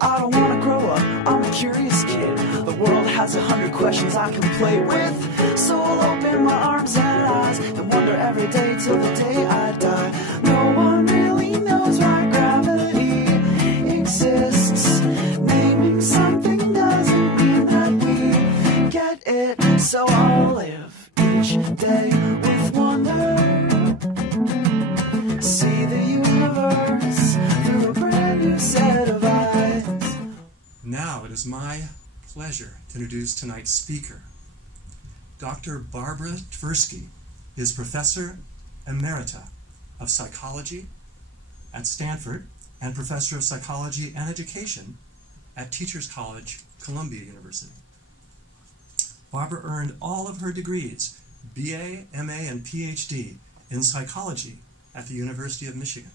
I don't wanna grow up, I'm a curious kid. The world has 100 questions I can play with. So I'll open my arms and eyes and wonder every day till the day I die. No one really knows why gravity exists. Naming something doesn't mean that we get it. So I'll live each day with wonder. See the universe through a brand new set of eyes. Now it is my pleasure to introduce tonight's speaker. Dr. Barbara Tversky is Professor Emerita of Psychology at Stanford and Professor of Psychology and Education at Trajans College, Columbia University. Barbara earned all of her degrees, BA, MA, and PhD, in psychology at the University of Michigan.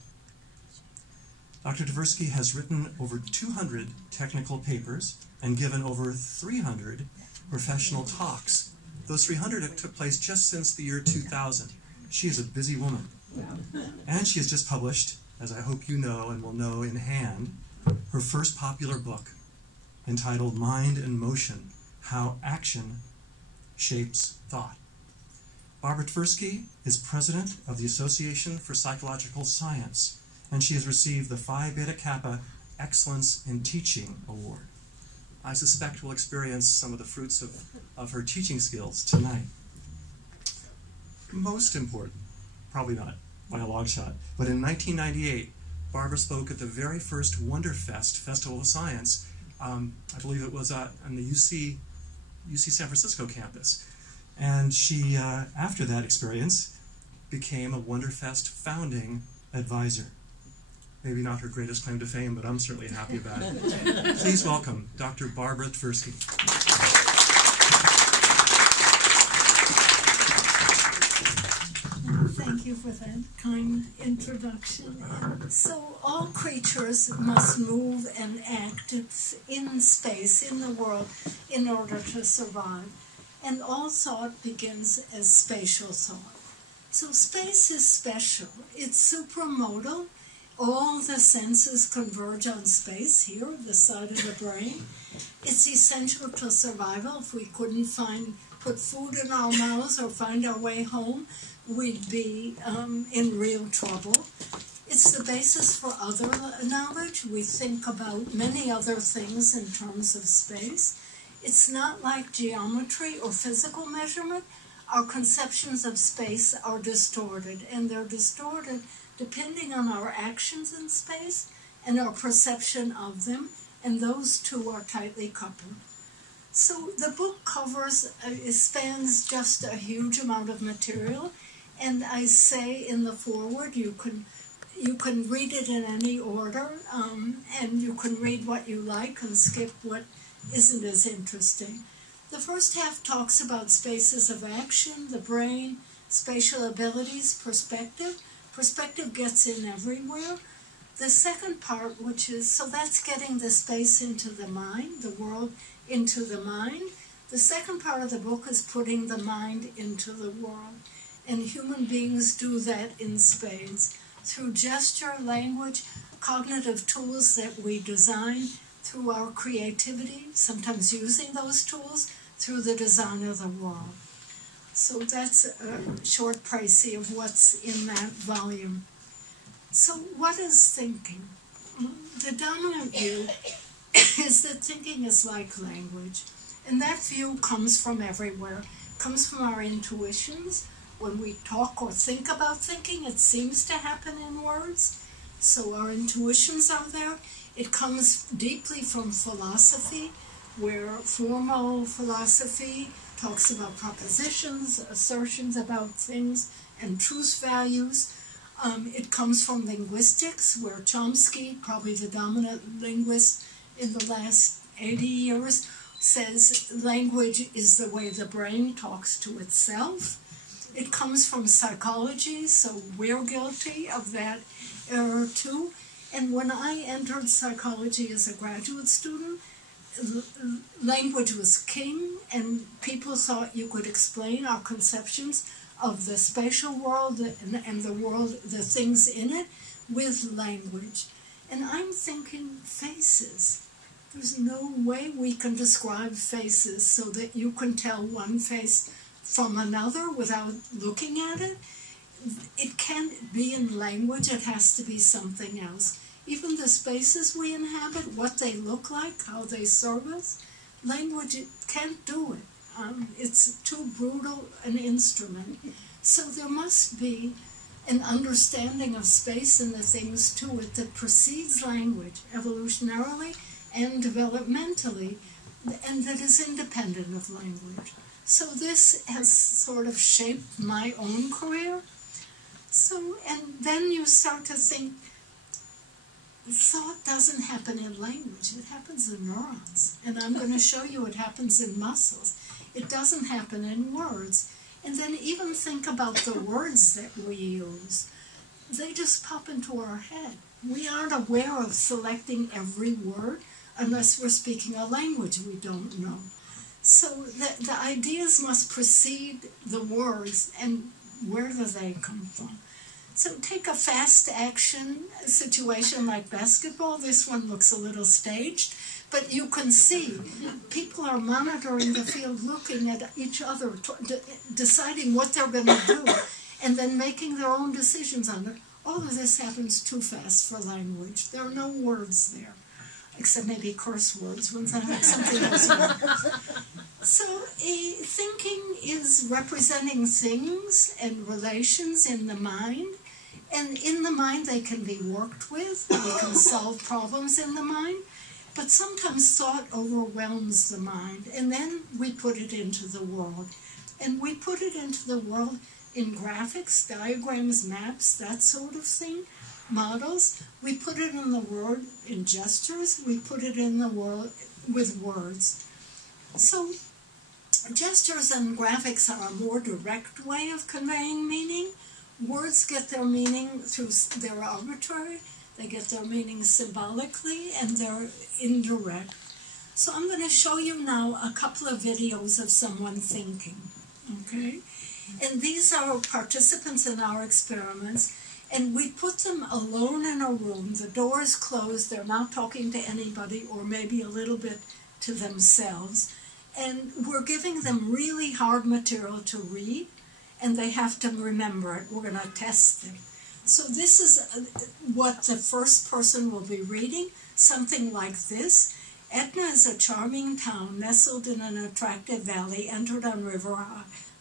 Dr. Tversky has written over 200 technical papers and given over 300 professional talks. Those 300 took place just since the year 2000. She is a busy woman. And she has just published, as I hope you know and will know in hand, her first popular book entitled Mind and Motion, How Action Shapes Thought. Barbara Tversky is president of the Association for Psychological Science, and she has received the Phi Beta Kappa Excellence in Teaching Award. I suspect we'll experience some of the fruits of her teaching skills tonight. Most important, probably not by a long shot, but in 1998, Barbara spoke at the very first Wonderfest Festival of Science. I believe it was on the UC San Francisco campus. And she, after that experience, became a Wonderfest founding advisor. Maybe not her greatest claim to fame, but I'm certainly happy about it. Please welcome Dr. Barbara Tversky. Thank you for that kind introduction. So all creatures must move and act in space, in the world, in order to survive. And all thought begins as spatial thought. So space is special. It's supramodal. All the senses converge on space here, the side of the brain. It's essential to survival. If we couldn't put food in our mouths or find our way home, we'd be in real trouble. It's the basis for other knowledge. We think about many other things in terms of space. It's not like geometry or physical measurement. Our conceptions of space are distorted, and they're distorted depending on our actions in space and our perception of them, and those two are tightly coupled. So the book spans just a huge amount of material, and I say in the foreword you can read it in any order, and you can read what you like and skip what isn't as interesting. The first half talks about spaces of action, the brain, spatial abilities, perspective. Perspective gets in everywhere. The second part, so that's getting the space into the mind, the world into the mind. The second part of the book is putting the mind into the world. And human beings do that in spades, through gesture, language, cognitive tools that we design, through our creativity, sometimes using those tools, through the design of the world. So that's a short précis of what's in that volume. So what is thinking? The dominant view is that thinking is like language. And that view comes from everywhere. It comes from our intuitions. When we talk or think about thinking, it seems to happen in words. So our intuitions are there. It comes deeply from philosophy, where formal philosophy talks about propositions, assertions about things, and truth values. It comes from linguistics, where Chomsky, probably the dominant linguist in the last 80 years, says language is the way the brain talks to itself. It comes from psychology, so we're guilty of that error too. And when I entered psychology as a graduate student, language was king, and people thought you could explain our conceptions of the spatial world and the world, the things in it, with language. And I'm thinking faces. There's no way we can describe faces so that you can tell one face from another without looking at it. It can't be in language, it has to be something else. Even the spaces we inhabit, what they look like, how they serve us, language can't do it. It's too brutal an instrument. So there must be an understanding of space and the things to it that precedes language, evolutionarily and developmentally, and that is independent of language. So this has sort of shaped my own career. So, and then you start to think, thought doesn't happen in language, it happens in neurons. And I'm going to show you it happens in muscles. It doesn't happen in words. And then even think about the words that we use. They just pop into our head. We aren't aware of selecting every word unless we're speaking a language we don't know. So the ideas must precede the words, and where do they come from? So take a fast action situation like basketball. This one looks a little staged, but you can see people are monitoring the field, looking at each other, deciding what they're going to do, and then making their own decisions on it. All of this happens too fast for language. There are no words there, except maybe curse words when something else. So thinking is representing things and relations in the mind. And in the mind, they can be worked with. We can solve problems in the mind. But sometimes thought overwhelms the mind. And then we put it into the world. And we put it into the world in graphics, diagrams, maps, that sort of thing, models. We put it in the world in gestures. We put it in the world with words. So gestures and graphics are a more direct way of conveying meaning. Words get their meaning through, they're arbitrary, they get their meaning symbolically, and they're indirect. So I'm going to show you now a couple of videos of someone thinking, okay? And these are participants in our experiments, and we put them alone in a room. The door is closed, they're not talking to anybody, or maybe a little bit to themselves. And we're giving them really hard material to read, and they have to remember it. We're going to test them. So this is what the first person will be reading, something like this. Etna is a charming town nestled in an attractive valley entered on River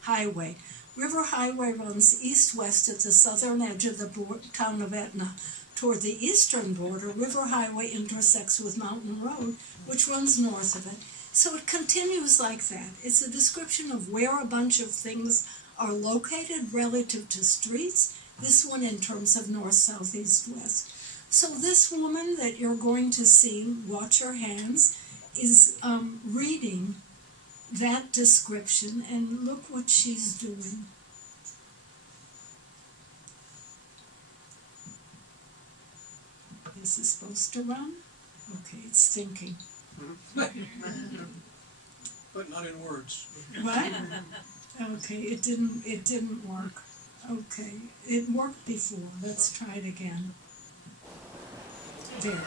Highway. River Highway runs east-west at the southern edge of the town of Etna. Toward the eastern border, River Highway intersects with Mountain Road, which runs north of it. So it continues like that. It's a description of where a bunch of things are located relative to streets, this one in terms of north, south, east, west. So this woman that you're going to see, watch her hands, is reading that description, and look what she's doing. This is supposed to run? Okay, it's thinking. But not in words. What? Okay, it didn't work. Okay, it worked before. Let's try it again. There.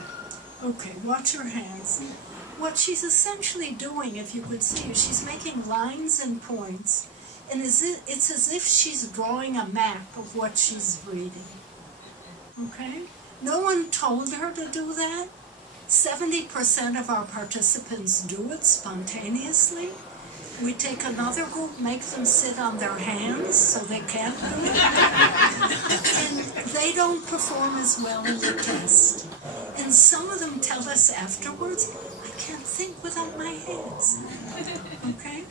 Okay, watch her hands. What she's essentially doing, if you could see, is she's making lines and points, and it's as if she's drawing a map of what she's reading. Okay? No one told her to do that. 70% of our participants do it spontaneously. We take another group, make them sit on their hands so they can't do it. And they don't perform as well in the test. And some of them tell us afterwards, I can't think without my hands. Okay?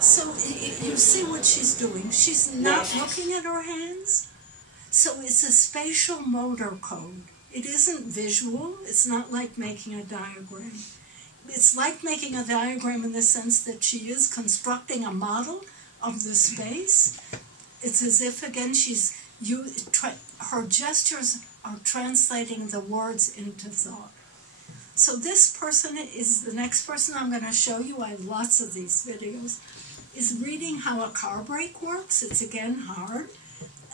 So you see what she's doing. She's not looking at her hands. So it's a spatial motor code. It isn't visual. It's not like making a diagram. It's like making a diagram in the sense that she is constructing a model of the space. It's as if, again, her gestures are translating the words into thought. So this person is the next person I'm going to show you. I have lots of these videos. Is reading how a car brake works. It's again hard.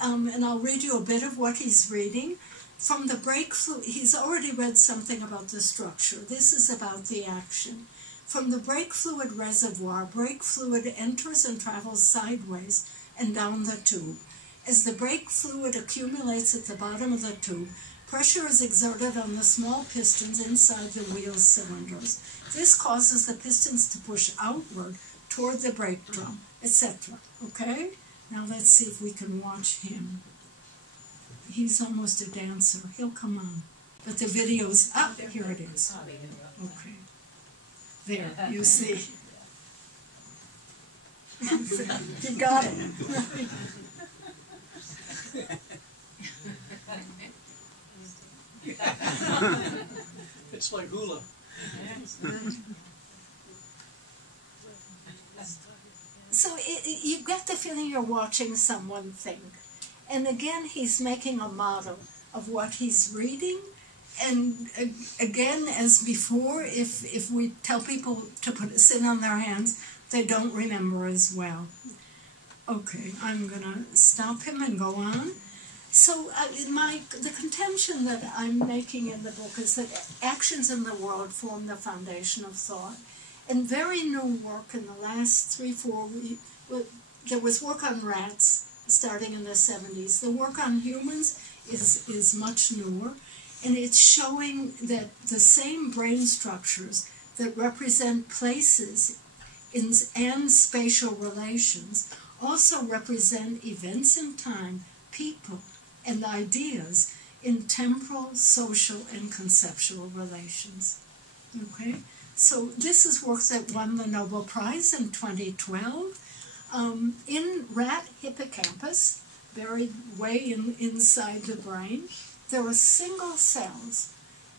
And I'll read you a bit of what he's reading. from the brake fluid, he's already read something about the structure. This is about the action. From the brake fluid reservoir, brake fluid enters and travels sideways and down the tube. As the brake fluid accumulates at the bottom of the tube, pressure is exerted on the small pistons inside the wheel cylinders. This causes the pistons to push outward toward the brake drum, etc. Okay? Now let's see if we can watch him. He's almost a dancer. He'll come on. But the video's up. Here it is. Okay. There, you see. You got it. It's like hula. So you get the feeling you're watching someone think. And again, he's making a model of what he's reading. And again, as before, if we tell people to sit on their hands, they don't remember as well. Okay, I'm going to stop him and go on. So the contention that I'm making in the book is that actions in the world form the foundation of thought. And very new work in the last 3-4 weeks, there was work on rats starting in the 70s. The work on humans is much newer, and it's showing that the same brain structures that represent places and spatial relations also represent events in time, people, and ideas in temporal, social, and conceptual relations. Okay? So this is work that won the Nobel Prize in 2012. In rat hippocampus, buried way inside the brain, there are single cells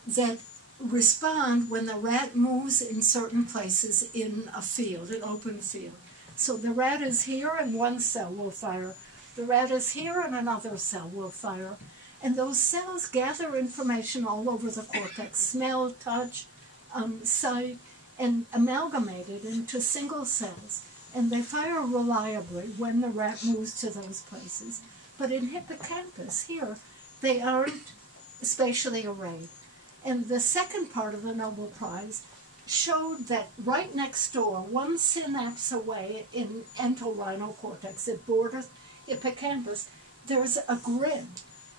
that respond when the rat moves in certain places in a field, an open field. So the rat is here and one cell will fire. The rat is here and another cell will fire. And those cells gather information all over the cortex, smell, touch, sight, and amalgamate it into single cells. And they fire reliably when the rat moves to those places. But in hippocampus, here, they aren't spatially arrayed. And the second part of the Nobel Prize showed that right next door, one synapse away in entorhinal cortex, it borders hippocampus, there's a grid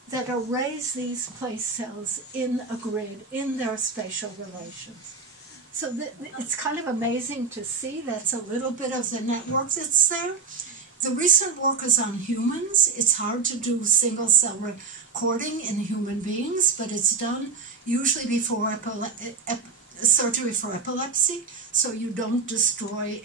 that arrays these place cells in a grid in their spatial relations. So it's kind of amazing to see. That's a little bit of the network that's there. The recent work is on humans. It's hard to do single-cell recording in human beings, but it's done usually before surgery for epilepsy, so you don't destroy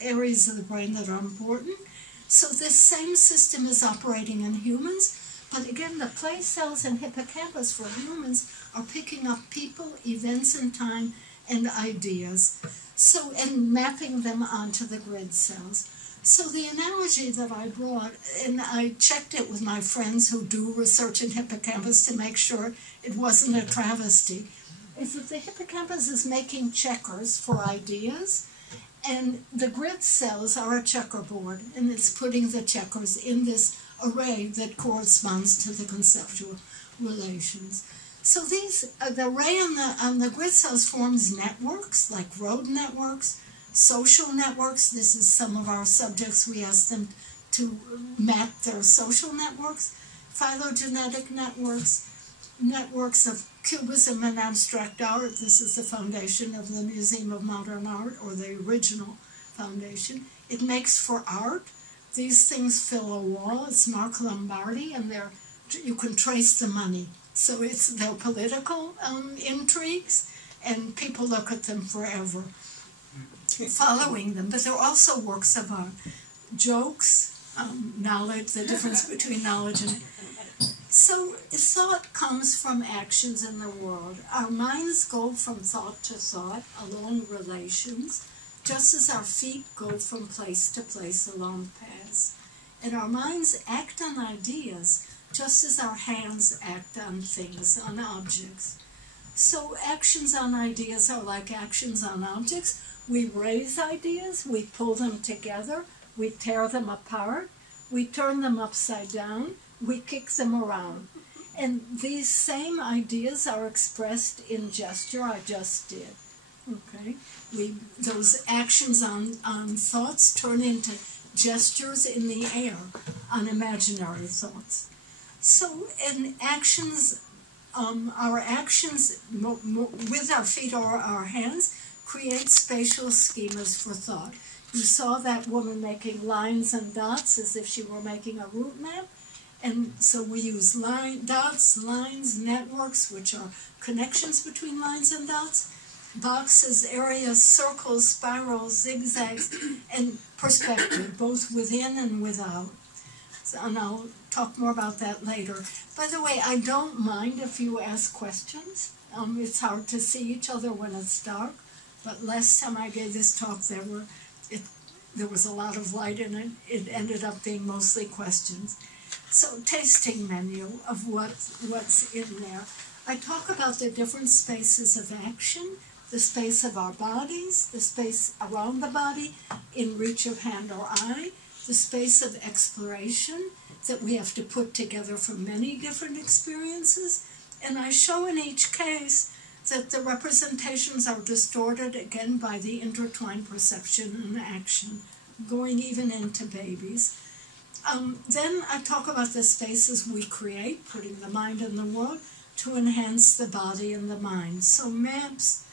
areas of the brain that are important. So this same system is operating in humans, but again, the place cells in hippocampus for humans are picking up people, events in time, and ideas, so, and mapping them onto the grid cells. So the analogy that I brought, and I checked it with my friends who do research in hippocampus to make sure it wasn't a travesty, is that the hippocampus is making checkers for ideas, and the grid cells are a checkerboard, and it's putting the checkers in this array that corresponds to the conceptual relations. So the array on the grid cells forms networks, like road networks, social networks. This is some of our subjects. We asked them to map their social networks, phylogenetic networks, networks of cubism and abstract art. This is the foundation of the Museum of Modern Art, or the original foundation. It makes for art. These things fill a wall. It's Mark Lombardi, and you can trace the money. So they're political intrigues, and people look at them forever, following them. But they're also works of art. Jokes, knowledge, the difference between knowledge and... So thought comes from actions in the world. Our minds go from thought to thought along relations, just as our feet go from place to place along paths. And our minds act on ideas, just as our hands act on things, on objects. So actions on ideas are like actions on objects. We raise ideas, we pull them together, we tear them apart, we turn them upside down, we kick them around. And these same ideas are expressed in gesture I just did. Okay? Those actions on thoughts turn into gestures in the air on imaginary thoughts. So in actions, our actions with our feet or our hands create spatial schemas for thought. You saw that woman making lines and dots as if she were making a route map. And so we use dots, lines, networks, which are connections between lines and dots, boxes, areas, circles, spirals, zigzags, and perspective, both within and without. And I'll talk more about that later. By the way, I don't mind if you ask questions. It's hard to see each other when it's dark, but last time I gave this talk, there was a lot of light in it. It ended up being mostly questions. So, tasting menu of what's in there. I talk about the different spaces of action, the space of our bodies, the space around the body, in reach of hand or eye, the space of exploration that we have to put together from many different experiences. And I show in each case that the representations are distorted again by the intertwined perception and action, going even into babies. Then I talk about the spaces we create, putting the mind in the world, to enhance the body and the mind. So maps,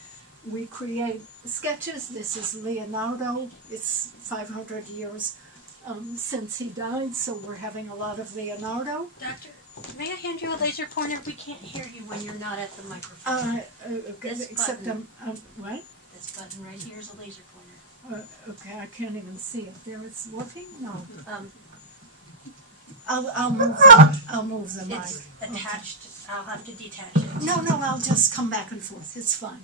we create sketches. This is Leonardo. It's 500 years since he died, so we're having a lot of Leonardo. Doctor, may I hand you a laser pointer? We can't hear you when you're not at the microphone. Except what? This button right here is a laser pointer. Okay, I can't even see it. There, it's working? No. I'll move the mic. It's attached. Okay. I'll have to detach it. No, I'll just come back and forth. It's fine.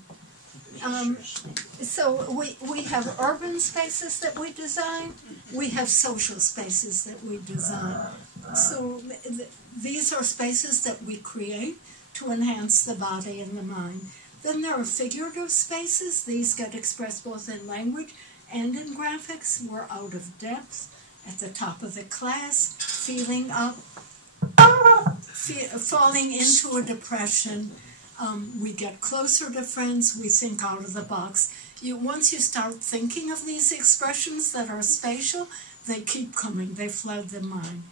So we have urban spaces that we design. We have social spaces that we design. So these are spaces that we create to enhance the body and the mind. Then there are figurative spaces. These get expressed both in language and in graphics. We're out of depth, at the top of the class, feeling up, falling into a depression. We get closer to friends. We think out of the box. Once you start thinking of these expressions that are spatial, they keep coming. They flood the mind.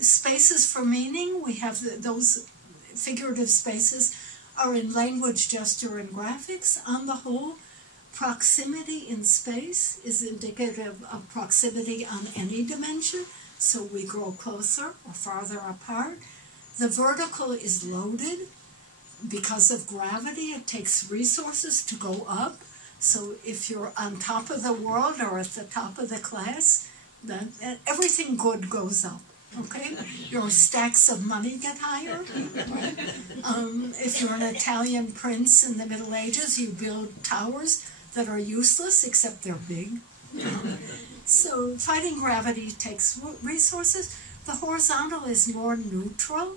Spaces for meaning. We have those figurative spaces are in language, gesture, and graphics. On the whole, proximity in space is indicative of proximity on any dimension, so we grow closer or farther apart. The vertical is loaded because of gravity. It takes resources to go up. So if you're on top of the world or at the top of the class, then everything good goes up. Okay, your stacks of money get higher. If you're an Italian prince in the Middle Ages, you build towers that are useless, except they're big. So fighting gravity takes resources. The horizontal is more neutral,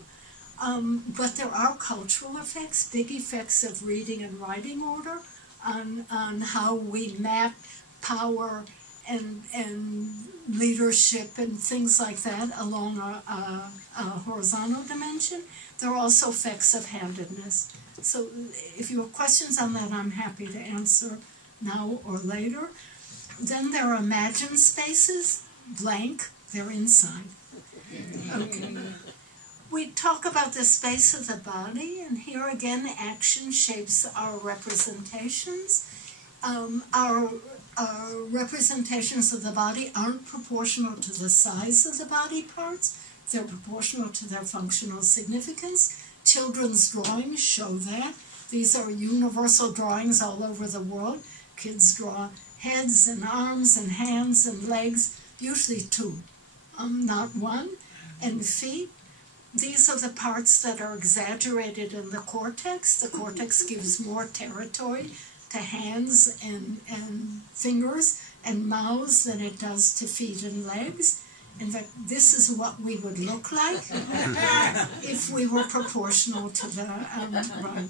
but there are cultural effects, big effects of reading and writing order on how we map power and leadership and things like that along a horizontal dimension. There are also effects of handedness. So if you have questions on that, I'm happy to answer now or later. Then there are imagined spaces, blank, they're inside. Okay. We talk about the space of the body, and here again, action shapes our representations. Our representations of the body aren't proportional to the size of the body parts. They're proportional to their functional significance. Children's drawings show that. These are universal drawings all over the world. Kids draw heads and arms and hands and legs, usually two, not one, and feet. These are the parts that are exaggerated in the cortex. The cortex gives more territory to hands and fingers and mouths than it does to feet and legs. In fact, this is what we would look like if we were proportional to the right.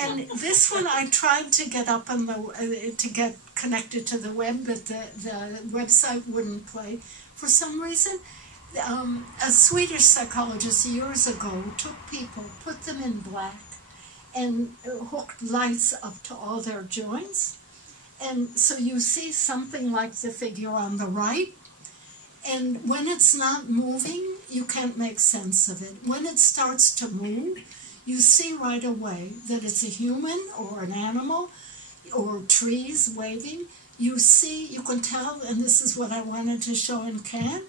And this one I tried to get up on to get connected to the web, but the website wouldn't play for some reason. A Swedish psychologist years ago took people, put them in black, and hooked lights up to all their joints. And so you see something like the figure on the right, and when it's not moving, you can't make sense of it. When it starts to move, you see right away that it's a human or an animal or trees waving. You see, you can tell, and this is what I wanted to show in Kant,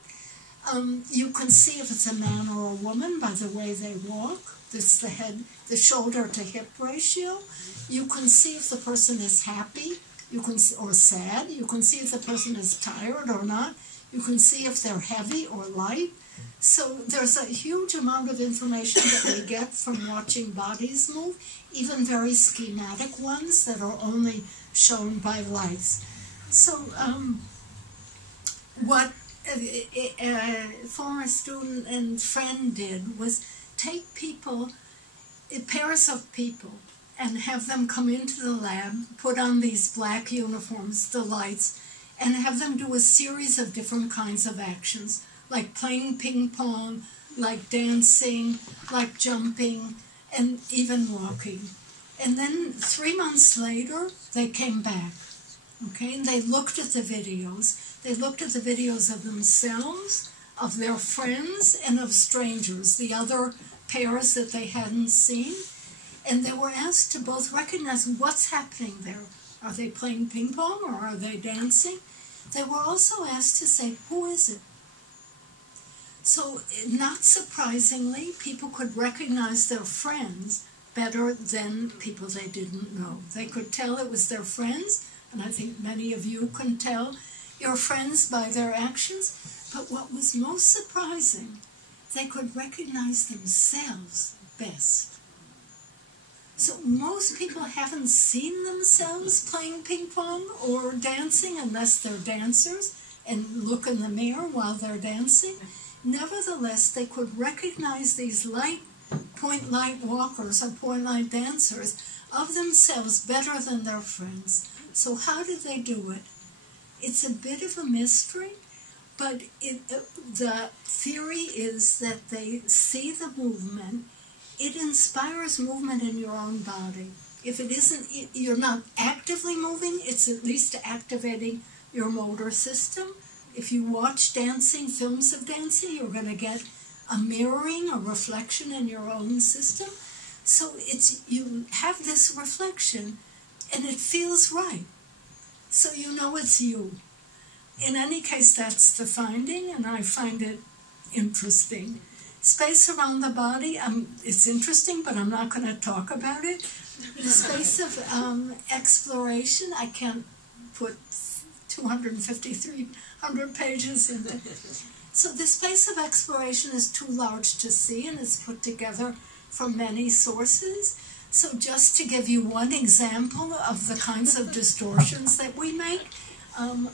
you can see if it's a man or a woman by the way they walk. This the head, the shoulder to hip ratio. You can see if the person is happy, you can or sad. You can see if the person is tired or not. You can see if they're heavy or light. So there's a huge amount of information that we get from watching bodies move, even very schematic ones that are only shown by lights. So what a former student and friend did was take people, pairs of people, and have them come into the lab, put on these black uniforms, the lights, and have them do a series of different kinds of actions, like playing ping pong, like dancing, like jumping, and even walking. And then 3 months later, they came back, okay, and they looked at the videos. They looked at the videos of themselves, of their friends, and of strangers, the other pairs that they hadn't seen. And they were asked to both recognize what's happening there. Are they playing ping pong or are they dancing? They were also asked to say, who is it? So, not surprisingly, people could recognize their friends better than people they didn't know. They could tell it was their friends, and I think many of you can tell your friends by their actions. But what was most surprising, they could recognize themselves best. So most people haven't seen themselves playing ping pong or dancing unless they're dancers and look in the mirror while they're dancing. Nevertheless, they could recognize these point light walkers or point light dancers of themselves better than their friends. So how did they do it? It's a bit of a mystery, but the theory is that they see the movement. It inspires movement in your own body. If it isn't, you're not actively moving, it's at least activating your motor system. If you watch dancing, films of dancing, you're going to get a mirroring, a reflection in your own system. So you have this reflection, and it feels right. So you know it's you. In any case, that's the finding, and I find it interesting. Space around the body, it's interesting, but I'm not going to talk about it. The space of exploration, I can't put 250, 300 pages in it. So the space of exploration is too large to see, and it's put together from many sources. So just to give you one example of the kinds of distortions that we make, I'm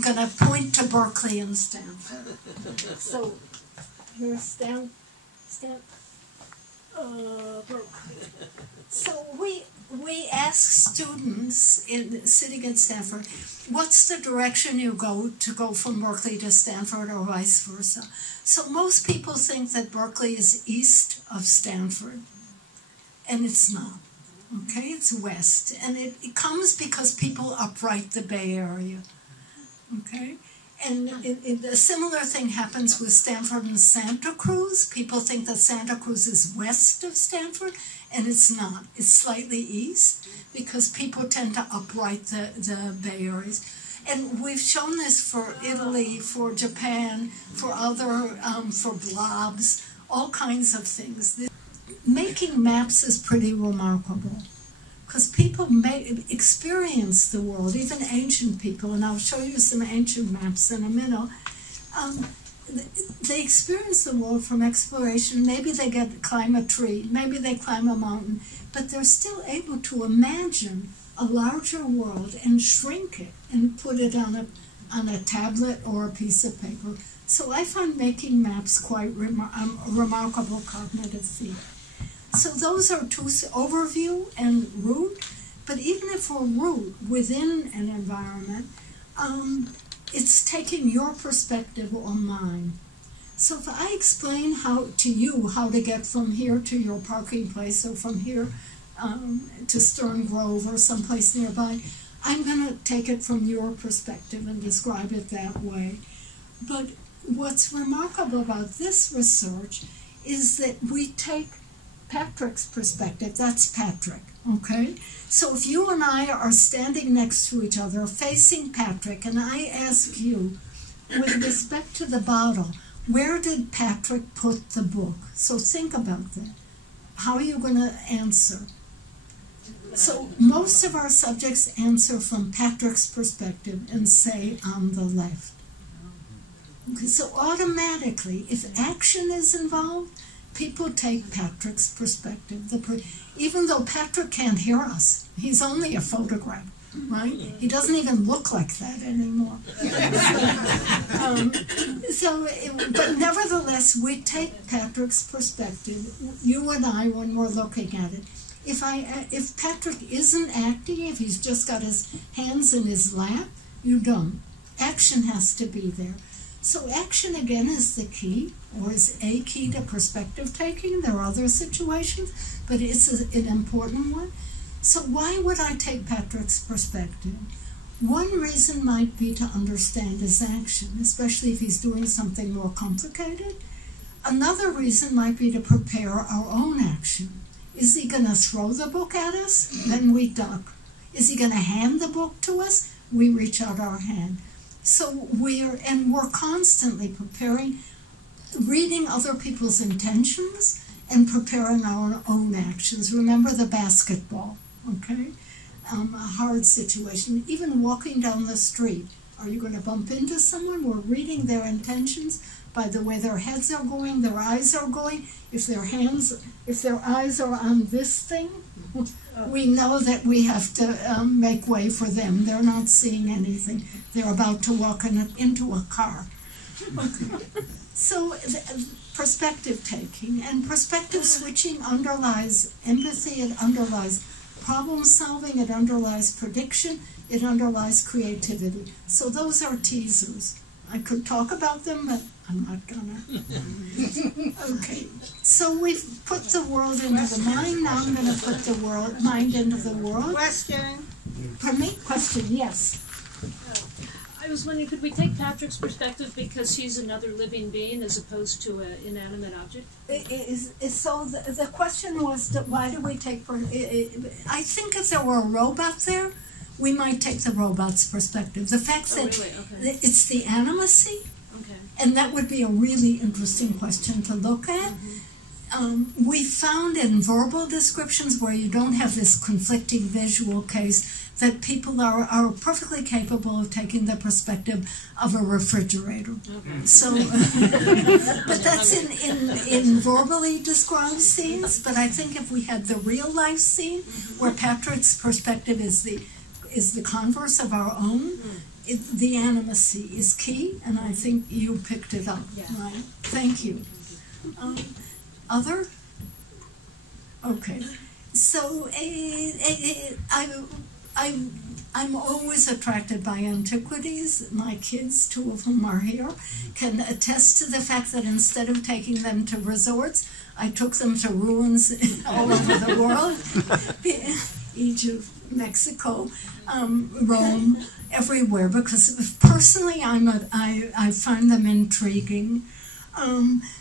going to point to Berkeley and Stanford. So here's Stanford. Berkeley. So we ask students sitting at Stanford, what's the direction you go to go from Berkeley to Stanford or vice versa? So most people think that Berkeley is east of Stanford, and it's not. Okay, it's west, and it comes because people upright the Bay Area. Okay, and a similar thing happens with Stanford and Santa Cruz. People think that Santa Cruz is west of Stanford, and it's not. It's slightly east because people tend to upright the Bay Areas. And we've shown this for Italy, for Japan, for other, for blobs, all kinds of things. Making maps is pretty remarkable because people experience the world, even ancient people, and I'll show you some ancient maps in a minute. They experience the world from exploration. Maybe they climb a tree, maybe they climb a mountain, but they're still able to imagine a larger world and shrink it and put it on a tablet or a piece of paper. So I find making maps quite remarkable cognitive feat. So those are two, overview and root. But even if we're root within an environment, it's taking your perspective or mine. So if I explain to you how to get from here to your parking place or from here to Stern Grove or someplace nearby, I'm going to take it from your perspective and describe it that way. But what's remarkable about this research is that we take Patrick's perspective. That's Patrick, okay? So if you and I are standing next to each other, facing Patrick, and I ask you, with respect to the bottle, where did Patrick put the book? So think about that. How are you going to answer? So most of our subjects answer from Patrick's perspective and say on the left. Okay, so automatically, if action is involved, people take Patrick's perspective. Even though Patrick can't hear us, he's only a photograph, right? He doesn't even look like that anymore. But nevertheless, we take Patrick's perspective, you and I, when we're looking at it. If Patrick isn't acting, if he's just got his hands in his lap, you don't. Action has to be there. So action, again, is the key, or is a key to perspective taking. There are other situations, but it's an important one. So why would I take Patrick's perspective? One reason might be to understand his action, especially if he's doing something more complicated. Another reason might be to prepare our own action. Is he going to throw the book at us? Then we duck. Is he going to hand the book to us? We reach out our hand. So we're constantly preparing, reading other people's intentions and preparing our own actions. Remember the basketball, okay? A hard situation. Even walking down the street, are you going to bump into someone? We're reading their intentions by the way their heads are going, their eyes are going. If their eyes are on this thing, we know that we have to make way for them. They're not seeing anything. They're about to walk into a car. So perspective taking and perspective switching underlies empathy, it underlies problem solving, it underlies prediction, it underlies creativity. So those are teasers. I could talk about them, but I'm not gonna. Okay, so we've put the world into the mind. Now I'm gonna put the mind into the world. Question. Pardon me? Question, yes. I was wondering, could we take Patrick's perspective because he's another living being as opposed to an inanimate object? So the question was, why do we take... I think if there were a robot there, we might take the robot's perspective. The fact that it's the animacy, and that would be a really interesting question to look at. We found in verbal descriptions where you don't have this conflicting visual case that people are perfectly capable of taking the perspective of a refrigerator. So, but that's in verbally described scenes. But I think if we had the real life scene where Patrick's perspective is the converse of our own, the animacy is key, and I think you picked it up. Right? Thank you. Other? Okay. So I'm always attracted by antiquities. My kids, two of whom are here, can attest to the fact that instead of taking them to resorts, I took them to ruins all over the world. Egypt, Mexico, Rome, everywhere, because personally I find them intriguing.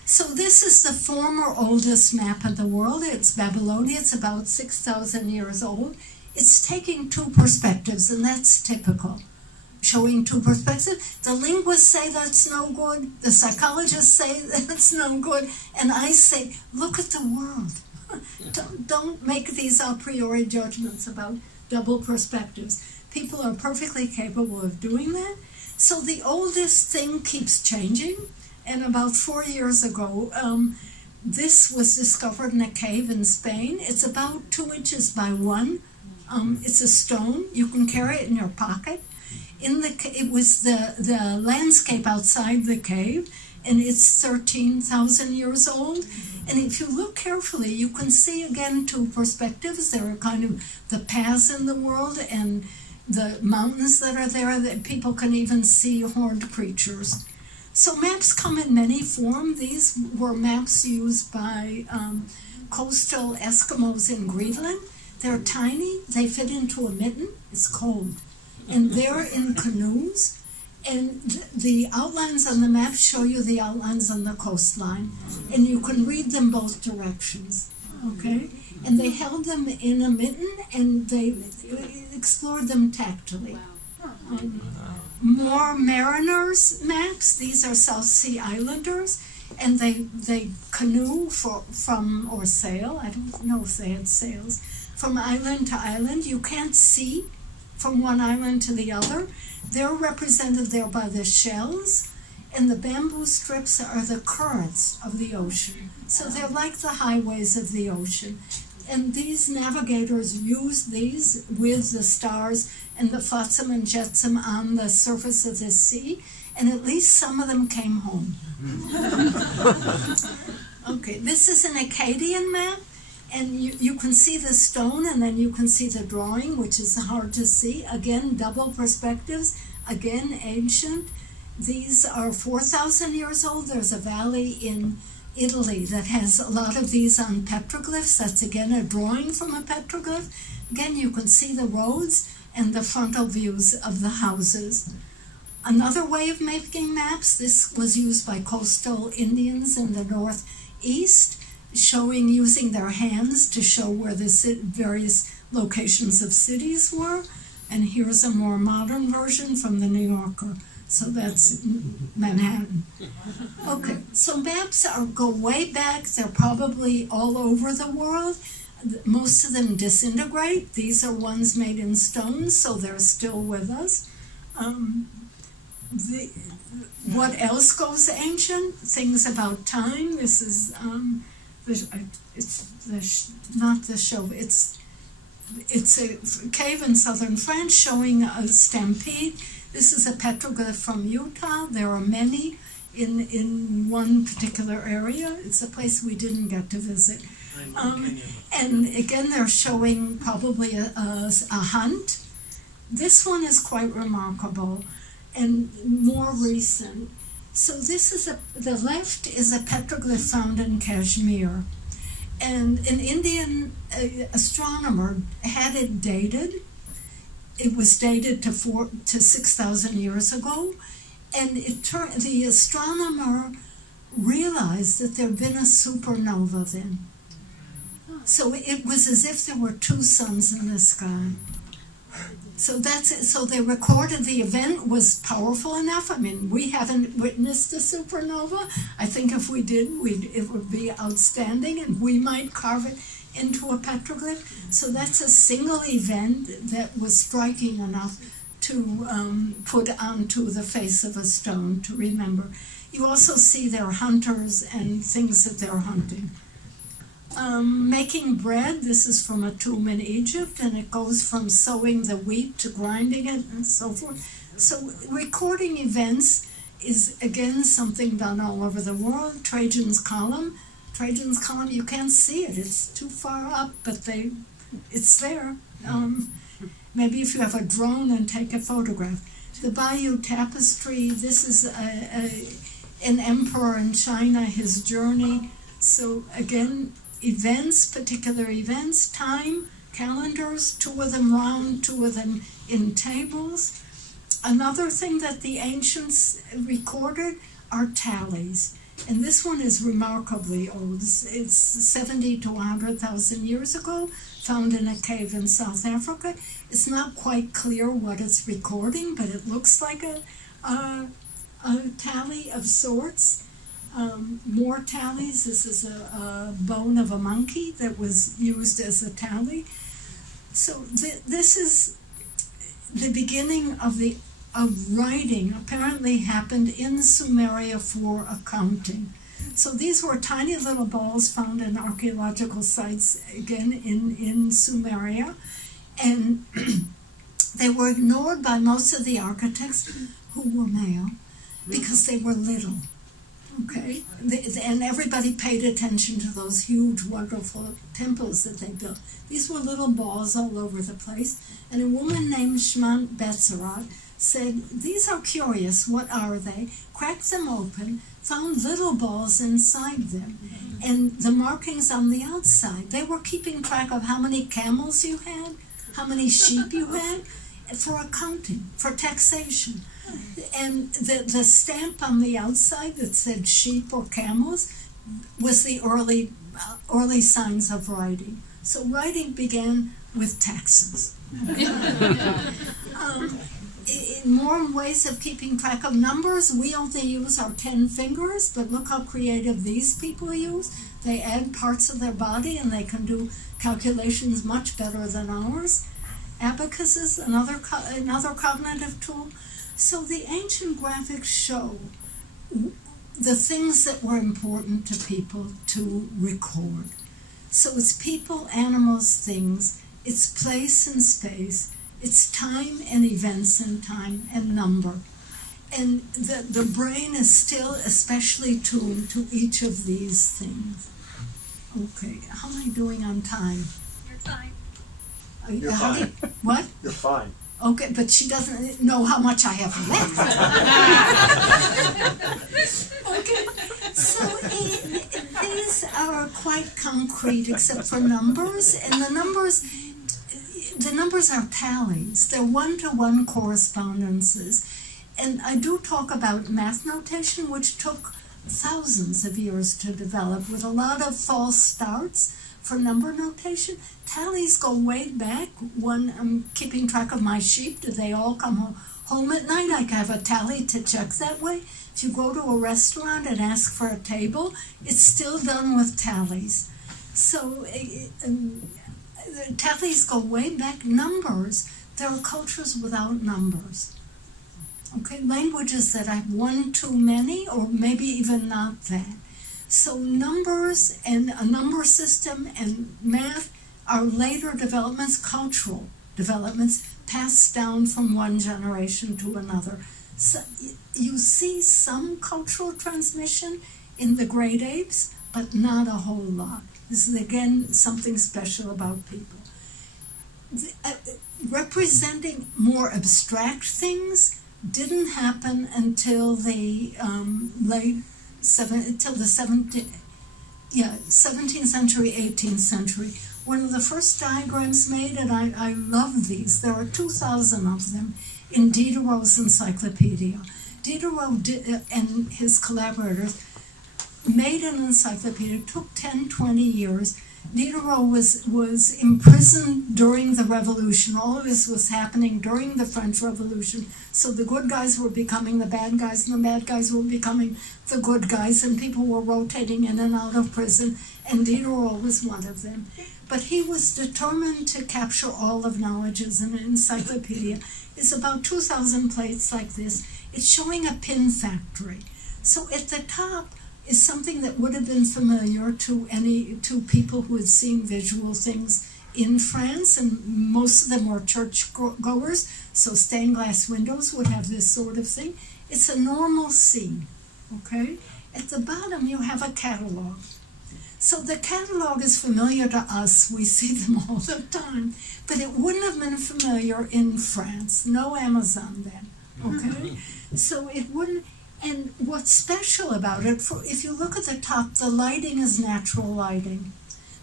So this is the former oldest map of the world. It's Babylonia. It's about 6,000 years old. It's taking two perspectives, and that's typical, showing two perspectives. The linguists say that's no good. The psychologists say that's no good. And I say, look at the world. Don't make these a priori judgments about double perspectives. People are perfectly capable of doing that. So the oldest thing keeps changing. And about 4 years ago, this was discovered in a cave in Spain. It's about 2 inches by 1. It's a stone. You can carry it in your pocket. It was the landscape outside the cave, and it's 13,000 years old. And if you look carefully, you can see again two perspectives. There are kind of the paths in the world, and the mountains that are there, that people can even see horned creatures. So maps come in many forms. These were maps used by coastal Eskimos in Greenland. They're tiny, they fit into a mitten, it's cold. And they're in canoes, and the outlines on the map show you the outlines on the coastline, and you can read them both directions, okay? And they held them in a mitten, and they explored them tactily. More mariners' maps, these are South Sea Islanders, and they canoe or sail, I don't know if they had sails, from island to island. You can't see from one island to the other. They're represented there by the shells, and the bamboo strips are the currents of the ocean. So they're like the highways of the ocean. And these navigators use these with the stars and the flotsam and jetsam on the surface of the sea, and at least some of them came home. Okay, this is an Akkadian map, and you can see the stone, and then you can see the drawing, which is hard to see. Again, double perspectives, again, ancient. These are 4,000 years old. There's a valley in Italy that has a lot of these on petroglyphs. That's, again, a drawing from a petroglyph. Again, you can see the roads and the frontal views of the houses. Another way of making maps, this was used by coastal Indians in the northeast, using their hands to show where the various locations of cities were. And here's a more modern version from the New Yorker. So that's Manhattan. Okay, so maps go way back. They're probably all over the world. Most of them disintegrate. These are ones made in stone, so they're still with us. What else goes ancient? Things about time. This is not the show. It's a cave in southern France showing a stampede. This is a petroglyph from Utah. There are many in one particular area. It's a place we didn't get to visit. And again, they're showing probably a hunt. This one is quite remarkable and more recent. So this is the left is a petroglyph found in Kashmir. And an Indian astronomer had it dated. It was dated to 6,000 years ago. And the astronomer realized that there had been a supernova then. So it was as if there were two suns in the sky. So that's it. So they recorded the event was powerful enough. I mean, we haven't witnessed a supernova. I think if we did, it would be outstanding, and we might carve it into a petroglyph. So that's a single event that was striking enough to put onto the face of a stone to remember. You also see their hunters and things that they're hunting. Making bread, this is from a tomb in Egypt, and it goes from sowing the wheat to grinding it and so forth. So recording events is, again, something done all over the world. Trajans Column. Trajans Column, you can't see it. It's too far up, but it's there. Maybe if you have a drone and take a photograph. The Bayeux Tapestry, this is an emperor in China, his journey. So again, events, particular events, time, calendars, two of them round, two of them in tables. Another thing that the ancients recorded are tallies. And this one is remarkably old. It's 70 to 100,000 years ago, found in a cave in South Africa. It's not quite clear what it's recording, but it looks like a tally of sorts. More tallies. This is a bone of a monkey that was used as a tally. So this is the beginning of writing. Apparently happened in Sumeria for accounting. So these were tiny little balls found in archaeological sites, again in Sumeria, and they were ignored by most of the architects who were male because they were little. Okay, and everybody paid attention to those huge, wonderful temples that they built. These were little balls all over the place, and a woman named Shmant Betzerat said, "These are curious, what are they?" Cracked them open, found little balls inside them, and the markings on the outside. They were keeping track of how many camels you had, how many sheep you had, for accounting, for taxation. And the stamp on the outside that said sheep or camels was the early signs of writing. So writing began with taxes. In more ways of keeping track of numbers, we only use our 10 fingers, but look how creative these people use. They add parts of their body and they can do calculations much better than ours. Abacus is another cognitive tool. So the ancient graphics show the things that were important to people to record. So it's people, animals, things, it's place and space, it's time and events and time and number. And the brain is still especially tuned to each of these things. Okay, how am I doing on time? You're fine. You're fine. What? You're fine. Okay, but she doesn't know how much I have left. Okay, so these are quite concrete except for numbers, and the numbers are tallies. They're one-to-one correspondences. And I do talk about math notation, which took thousands of years to develop with a lot of false starts for number notation. Tallies go way back. When I'm keeping track of my sheep, do they all come home at night? I have a tally to check that way. If you go to a restaurant and ask for a table, it's still done with tallies. So tallies go way back. Numbers, there are cultures without numbers. Okay, languages that have one too many, or maybe even not that. So numbers and a number system and math are later developments, cultural developments, passed down from one generation to another. So you see some cultural transmission in the great apes, but not a whole lot. This is, again, something special about people. Representing more abstract things didn't happen until the until the 17th century, 18th century. One of the first diagrams made, and I love these, there are 2,000 of them in Diderot's encyclopedia. Diderot and his collaborators made an encyclopedia. It took 10, 20 years. Diderot was imprisoned during the Revolution. All of this was happening during the French Revolution. So the good guys were becoming the bad guys, and the bad guys were becoming the good guys, and people were rotating in and out of prison, and Diderot was one of them. But he was determined to capture all of knowledge as an encyclopedia. It's about 2,000 plates like this. It's showing a pin factory. So at the top is something that would have been familiar to people who had seen visual things in France, and most of them were church goers, so stained glass windows would have this sort of thing. It's a normal scene, okay? At the bottom you have a catalog. So the catalog is familiar to us, we see them all the time, but it wouldn't have been familiar in France, no Amazon then, okay? So it wouldn't. And what's special about it, if you look at the top, the lighting is natural lighting.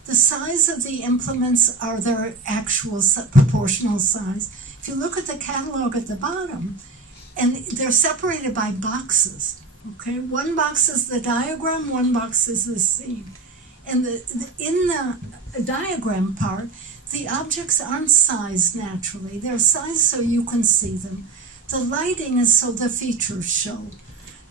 The size of the implements are their actual proportional size. If you look at the catalog at the bottom, and they're separated by boxes, okay? One box is the diagram, one box is the scene. And in the diagram part, the objects aren't sized naturally. They're sized so you can see them. The lighting is so the features show.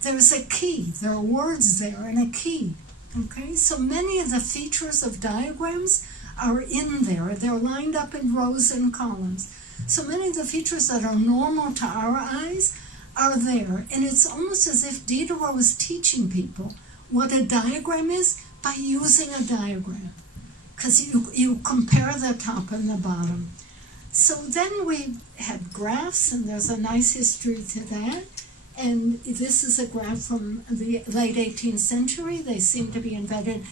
There's a key, there are words there and a key, okay? So many of the features of diagrams are in there. They're lined up in rows and columns. So many of the features that are normal to our eyes are there. And it's almost as if Diderot was teaching people what a diagram is by using a diagram, because you compare the top and the bottom. So then we had graphs, and there's a nice history to that. And this is a graph from the late 18th century. They seem to be invented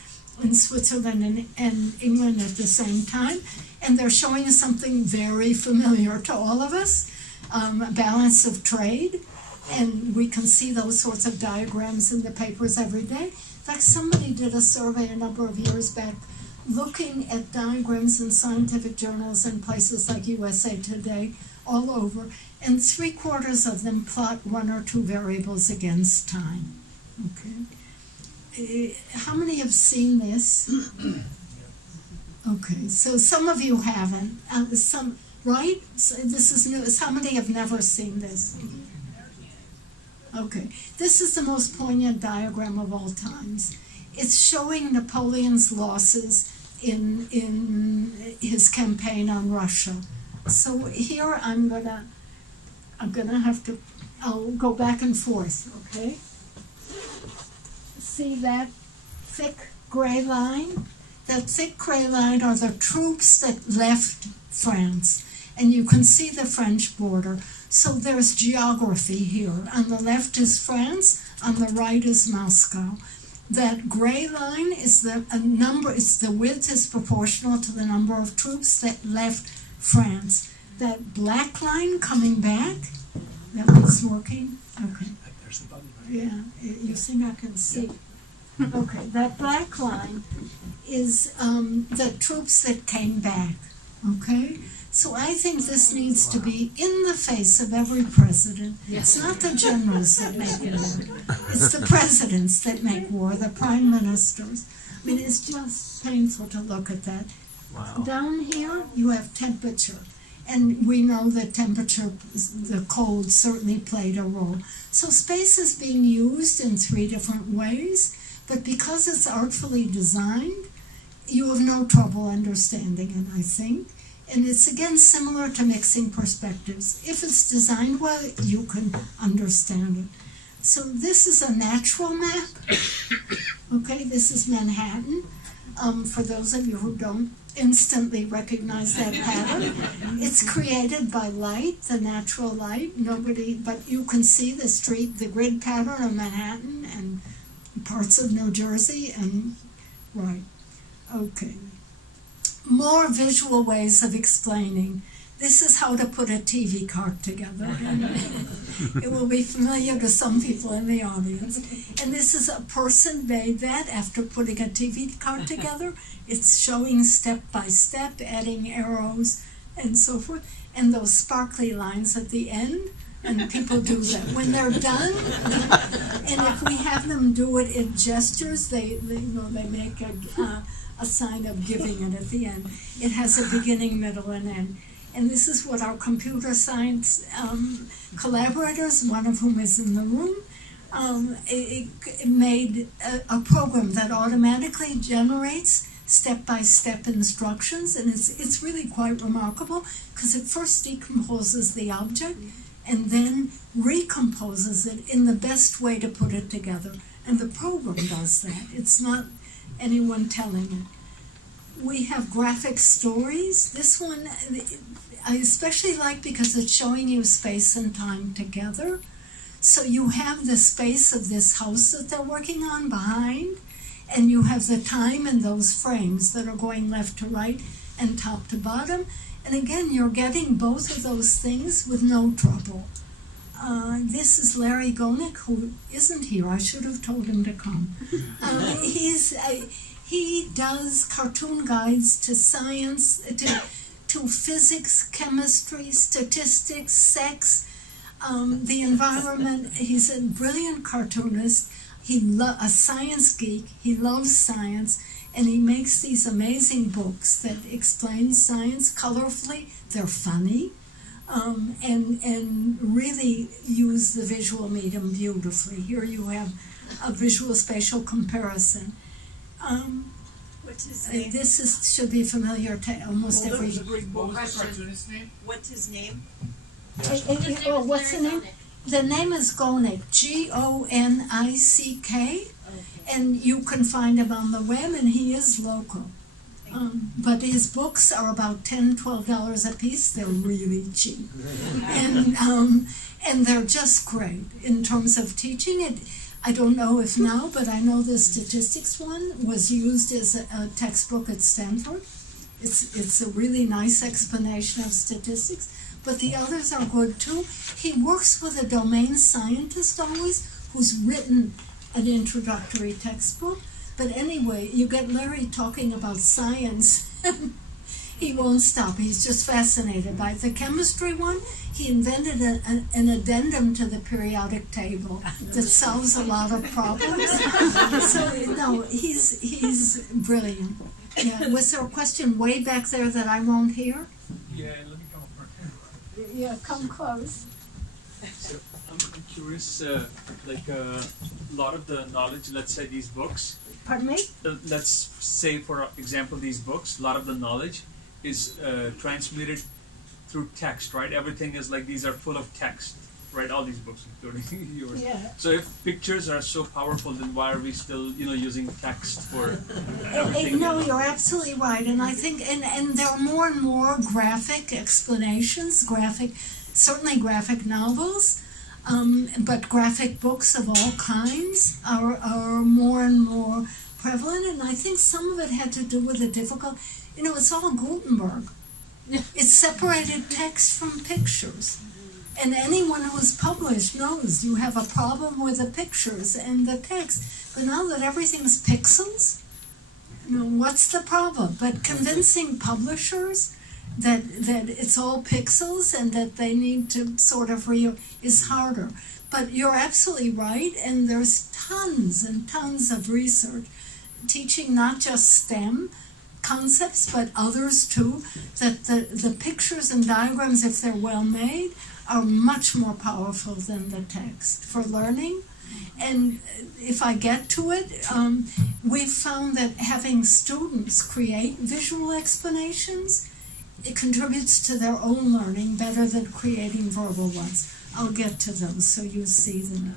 in Switzerland and England at the same time. And they're showing us something very familiar to all of us, balance of trade. And we can see those sorts of diagrams in the papers every day. In fact, somebody did a survey a number of years back looking at diagrams in scientific journals in places like USA Today, all over, and 3/4 of them plot one or two variables against time. Okay. How many have seen this? Okay, so some of you haven't. Some, right? So this is new. How many have never seen this? Okay, this is the most poignant diagram of all times. It's showing Napoleon's losses in his campaign on Russia. So here I'm gonna have to, I'll go back and forth, okay? See that thick gray line? That thick gray line are the troops that left France. And you can see the French border. So there's geography here. On the left is France, on the right is Moscow. That gray line is the width is proportional to the number of troops that left France. That black line coming back, that one's working? Okay. There's the button. Yeah, you think I can see. Okay, that black line is the troops that came back, okay? So I think this needs to be in the face of every president. It's not the generals that make war. It's the presidents that make war, the prime ministers. I mean, it's just painful to look at that. Wow. Down here, you have temperature. And we know that temperature, the cold, certainly played a role. So space is being used in 3 different ways, but because it's artfully designed, you have no trouble understanding it, I think. And it's, again, similar to mixing perspectives. If it's designed well, you can understand it. So this is a natural map. Okay, this is Manhattan. For those of you who don't instantly recognize that pattern, it's created by light, the natural light. But you can see the street, the grid pattern of Manhattan and parts of New Jersey, and right. Okay. More visual ways of explaining. This is how to put a TV cart together. And it will be familiar to some people in the audience. And this is a person made that after putting a TV cart together. It's showing step by step, adding arrows and so forth. And those sparkly lines at the end. And people do that. When they're done, and if we have them do it in gestures, they make a sign of giving it at the end. It has a beginning, middle, and end. And this is what our computer science collaborators, one of whom is in the room, it made a program that automatically generates step-by-step instructions, and it's really quite remarkable because it first decomposes the object and then recomposes it in the best way to put it together. And the program does that. It's not anyone telling it. We have graphic stories. This one I especially like because it's showing you space and time together. So you have the space of this house that they're working on behind, and you have the time in those frames that are going left to right and top to bottom. And again, you're getting both of those things with no trouble. This is Larry Gonick, who isn't here. I should have told him to come. He does cartoon guides to science, to physics, chemistry, statistics, sex, the environment. He's a brilliant cartoonist. A science geek. He loves science, and he makes these amazing books that explain science colorfully. They're funny, and really use the visual medium beautifully. Here you have a visual spatial comparison. What's his name? This should be familiar to almost every. What's his name? What's the name? The name is Gonick, Gonick, and you can find him on the web, and he is local. But his books are about $10, $12 a piece. They're really cheap. And they're just great in terms of teaching it. I don't know if now, but I know the statistics one was used as a textbook at Stanford. It's a really nice explanation of statistics, but the others are good too. He works with a domain scientist always who's written an introductory textbook. But anyway, you get Larry talking about science. He won't stop. He's just fascinated by it. The chemistry one, he invented an addendum to the periodic table that solves a lot of problems. So, no, he's brilliant. Yeah. Was there a question way back there that I won't hear? Yeah, let me come over. Yeah, come close. So I'm curious, a lot of the knowledge, let's say these books, Pardon me? Let's say, for example, these books, a lot of the knowledge is transmitted through text, right? Everything is like, these are full of text, right? All these books, including yours. Yeah. So if pictures are so powerful, then why are we still, using text for everything? No, you're absolutely right. And I think, and there are more and more graphic explanations, certainly graphic novels. But graphic books of all kinds are more and more prevalent, and I think some of it had to do with the difficult, it's all Gutenberg. It separated text from pictures. And anyone who's published knows you have a problem with the pictures and the text. But now that everything's pixels, what's the problem? But convincing publishers that it's all pixels and that they need to sort of is harder. But you're absolutely right, and there's tons and tons of research teaching not just STEM concepts, but others too, that the pictures and diagrams, if they're well made, are much more powerful than the text for learning. And if I get to it, we've found that having students create visual explanations, it contributes to their own learning better than creating verbal ones. I'll get to those so you see them.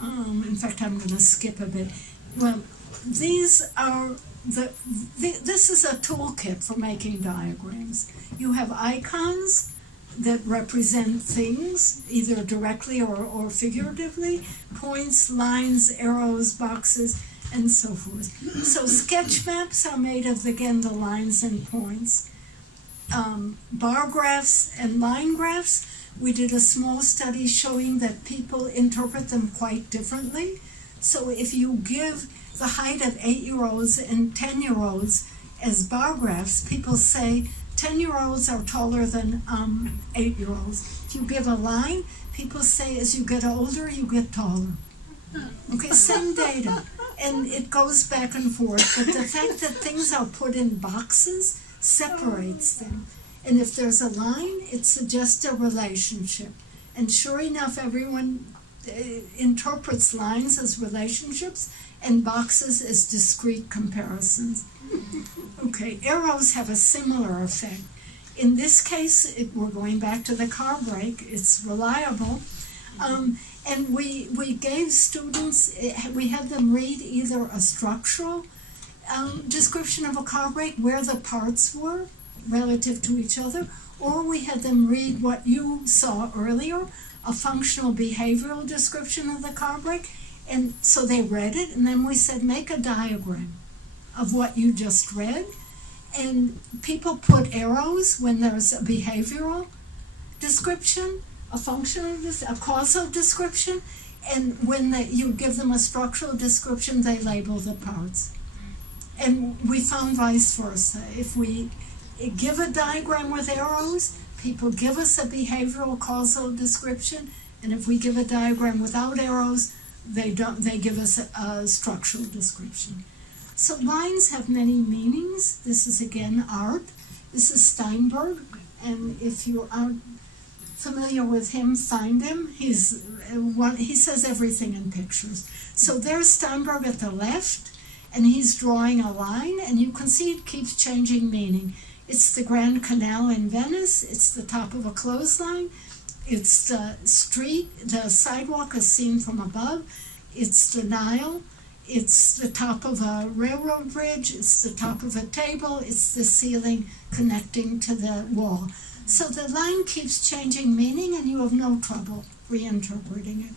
In fact, I'm going to skip a bit. Well, these are this is a toolkit for making diagrams. You have icons that represent things, either directly or figuratively, points, lines, arrows, boxes, and so forth. So sketch maps are made of, again, the lines and points. Bar graphs and line graphs, we did a small study showing that people interpret them quite differently. So if you give the height of 8-year-olds and 10-year-olds as bar graphs, people say 10-year-olds are taller than 8-year-olds. If you give a line, people say as you get older, you get taller. Okay, same data. And it goes back and forth. But the fact that things are put in boxes separates them. And if there's a line, it suggests a relationship. And sure enough, everyone interprets lines as relationships and boxes as discrete comparisons. Okay, arrows have a similar effect. In this case, we're going back to the car brake. It's reliable. And we gave students, we had them read either a structural description of a car brake, where the parts were relative to each other, or we had them read what you saw earlier, a functional behavioral description of the car brake. And so they read it, and then we said, make a diagram of what you just read. And people put arrows when there's a behavioral description, a functional, a causal description, and when you give them a structural description, they label the parts. And we found vice versa. If we give a diagram with arrows, people give us a behavioral causal description, and if we give a diagram without arrows, they give us a structural description. So lines have many meanings. This is again art. This is Steinberg, and if you are familiar with him, find him. He says everything in pictures. So there's Steinberg at the left, and he's drawing a line, and you can see it keeps changing meaning. It's the Grand Canal in Venice. It's the top of a clothesline. It's the street. The sidewalk is seen from above. It's the Nile. it's the top of a railroad bridge, it's the top of a table, it's the ceiling connecting to the wall. So the line keeps changing meaning and you have no trouble reinterpreting it.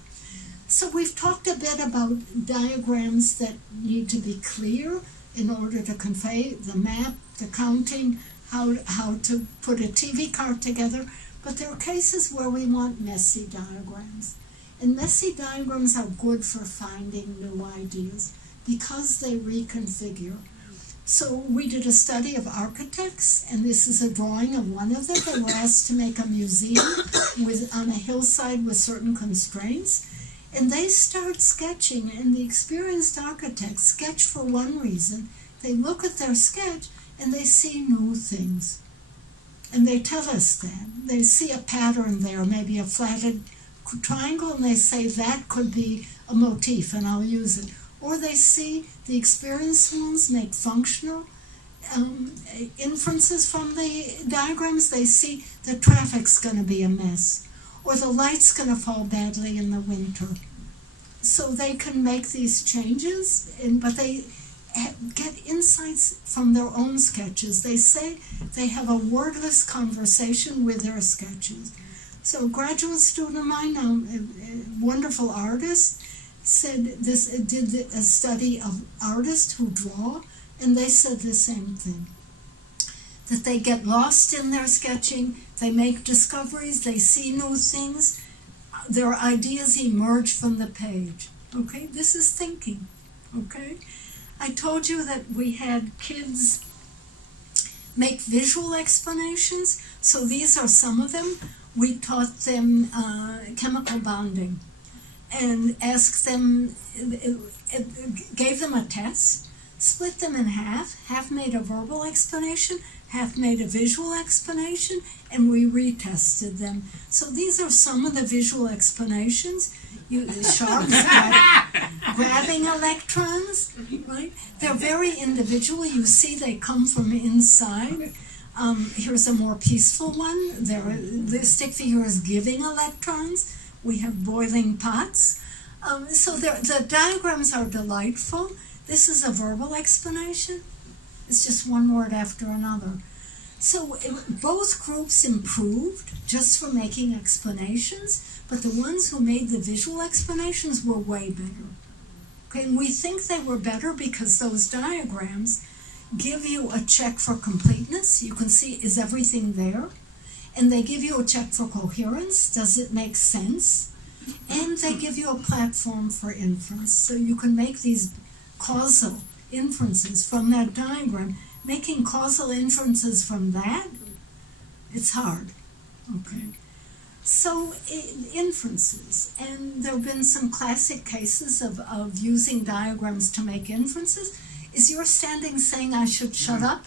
So we've talked a bit about diagrams that need to be clear in order to convey the map, the counting, how to put a TV card together. But there are cases where we want messy diagrams. And messy diagrams are good for finding new ideas because they reconfigure. So we did a study of architects, and this is a drawing of one of them. They were asked to make a museum on a hillside with certain constraints. And they start sketching, and the experienced architects sketch for one reason. They look at their sketch, and they see new things. And they tell us that. They see a pattern there, maybe a flatted triangle, and they say that could be a motif, and I'll use it. Or they see the experienced ones make functional inferences from the diagrams. They see the traffic's going to be a mess, or the light's going to fall badly in the winter. So they can make these changes, but they get insights from their own sketches. They say they have a wordless conversation with their sketches. So a graduate student of mine, a wonderful artist, did a study of artists who draw, and they said the same thing. That they get lost in their sketching, they make discoveries, they see new things, their ideas emerge from the page. Okay, this is thinking. Okay, I told you that we had kids make visual explanations, so these are some of them. We taught them chemical bonding and asked them, gave them a test, split them in half made a verbal explanation, half made a visual explanation, and we retested them. So these are some of the visual explanations. Sharks grabbing electrons, right? They're very individual. You see they come from inside. Here's a more peaceful one. The stick figure is giving electrons. We have boiling pots. So the diagrams are delightful. This is a verbal explanation. It's just one word after another. So both groups improved just for making explanations, but the ones who made the visual explanations were way better. Okay, and we think they were better because those diagrams give you a check for completeness. You can see, is everything there? And they give you a check for coherence. Does it make sense? And they give you a platform for inference. So you can make these causal inferences from that diagram. Making causal inferences from that, it's hard. Okay. So inferences. And there have been some classic cases of using diagrams to make inferences. Is your standing saying I should shut up?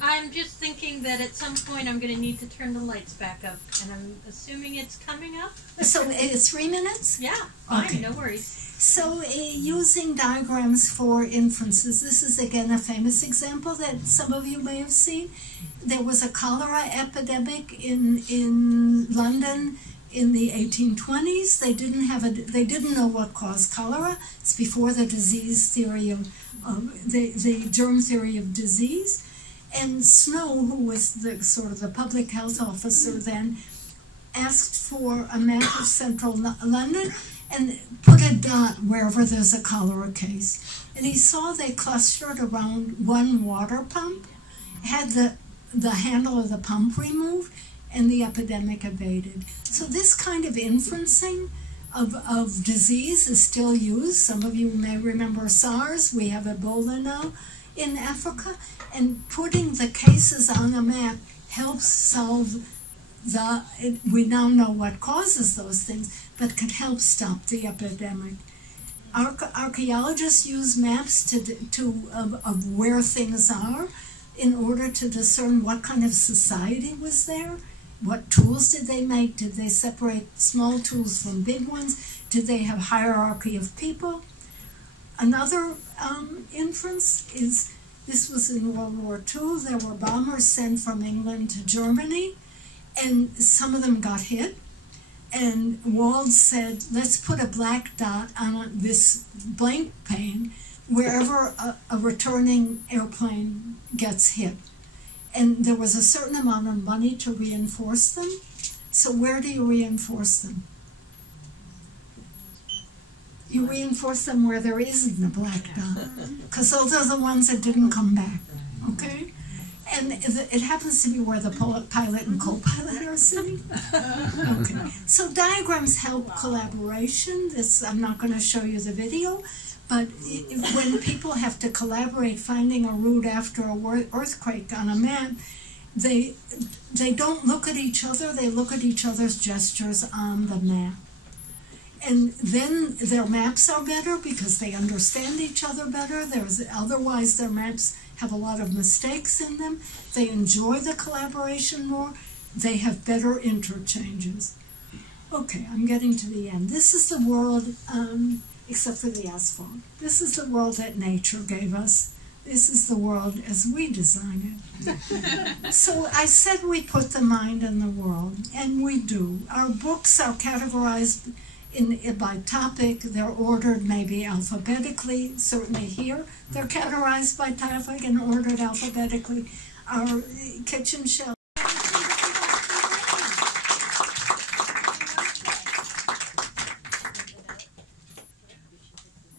I'm just thinking that at some point I'm going to need to turn the lights back up, and I'm assuming it's coming up. So 3 minutes? Yeah, fine, okay. No worries. So using diagrams for inferences, this is again a famous example that some of you may have seen. There was a cholera epidemic in London in the 1820s. They didn't know what caused cholera. It's before the disease theory of the germ theory of disease. And Snow, who was the public health officer then, asked for a map of central London and put a dot wherever there's a cholera case. And he saw they clustered around one water pump, had the handle of the pump removed, and the epidemic abated. So this kind of inferencing of disease is still used. Some of you may remember SARS. We have Ebola now in Africa. And putting the cases on a map helps solve we now know what causes those things, but can help stop the epidemic. Archaeologists use maps of where things are in order to discern what kind of society was there. What tools did they make? Did they separate small tools from big ones? Did they have hierarchy of people? Another inference is, this was in World War II. There were bombers sent from England to Germany, and some of them got hit. And Wald said, let's put a black dot on this blank pane wherever a returning airplane gets hit. And there was a certain amount of money to reinforce them. So where do you reinforce them? You reinforce them where there isn't a black dot, because those are the ones that didn't come back, okay? And it happens to be where the pilot and co-pilot are sitting. Okay. So diagrams help collaboration. I'm not going to show you the video, but when people have to collaborate finding a route after an earthquake on a map, they don't look at each other, they look at each other's gestures on the map. And then their maps are better because they understand each other better. Otherwise, their maps have a lot of mistakes in them. They enjoy the collaboration more. They have better interchanges. Okay, I'm getting to the end. This is the world, except for the asphalt. This is the world that nature gave us. This is the world as we design it. So I said we put the mind in the world, and we do. Our books are categorized by topic. They're ordered maybe alphabetically. Certainly here, they're categorized by topic and ordered alphabetically. Our kitchen shelf.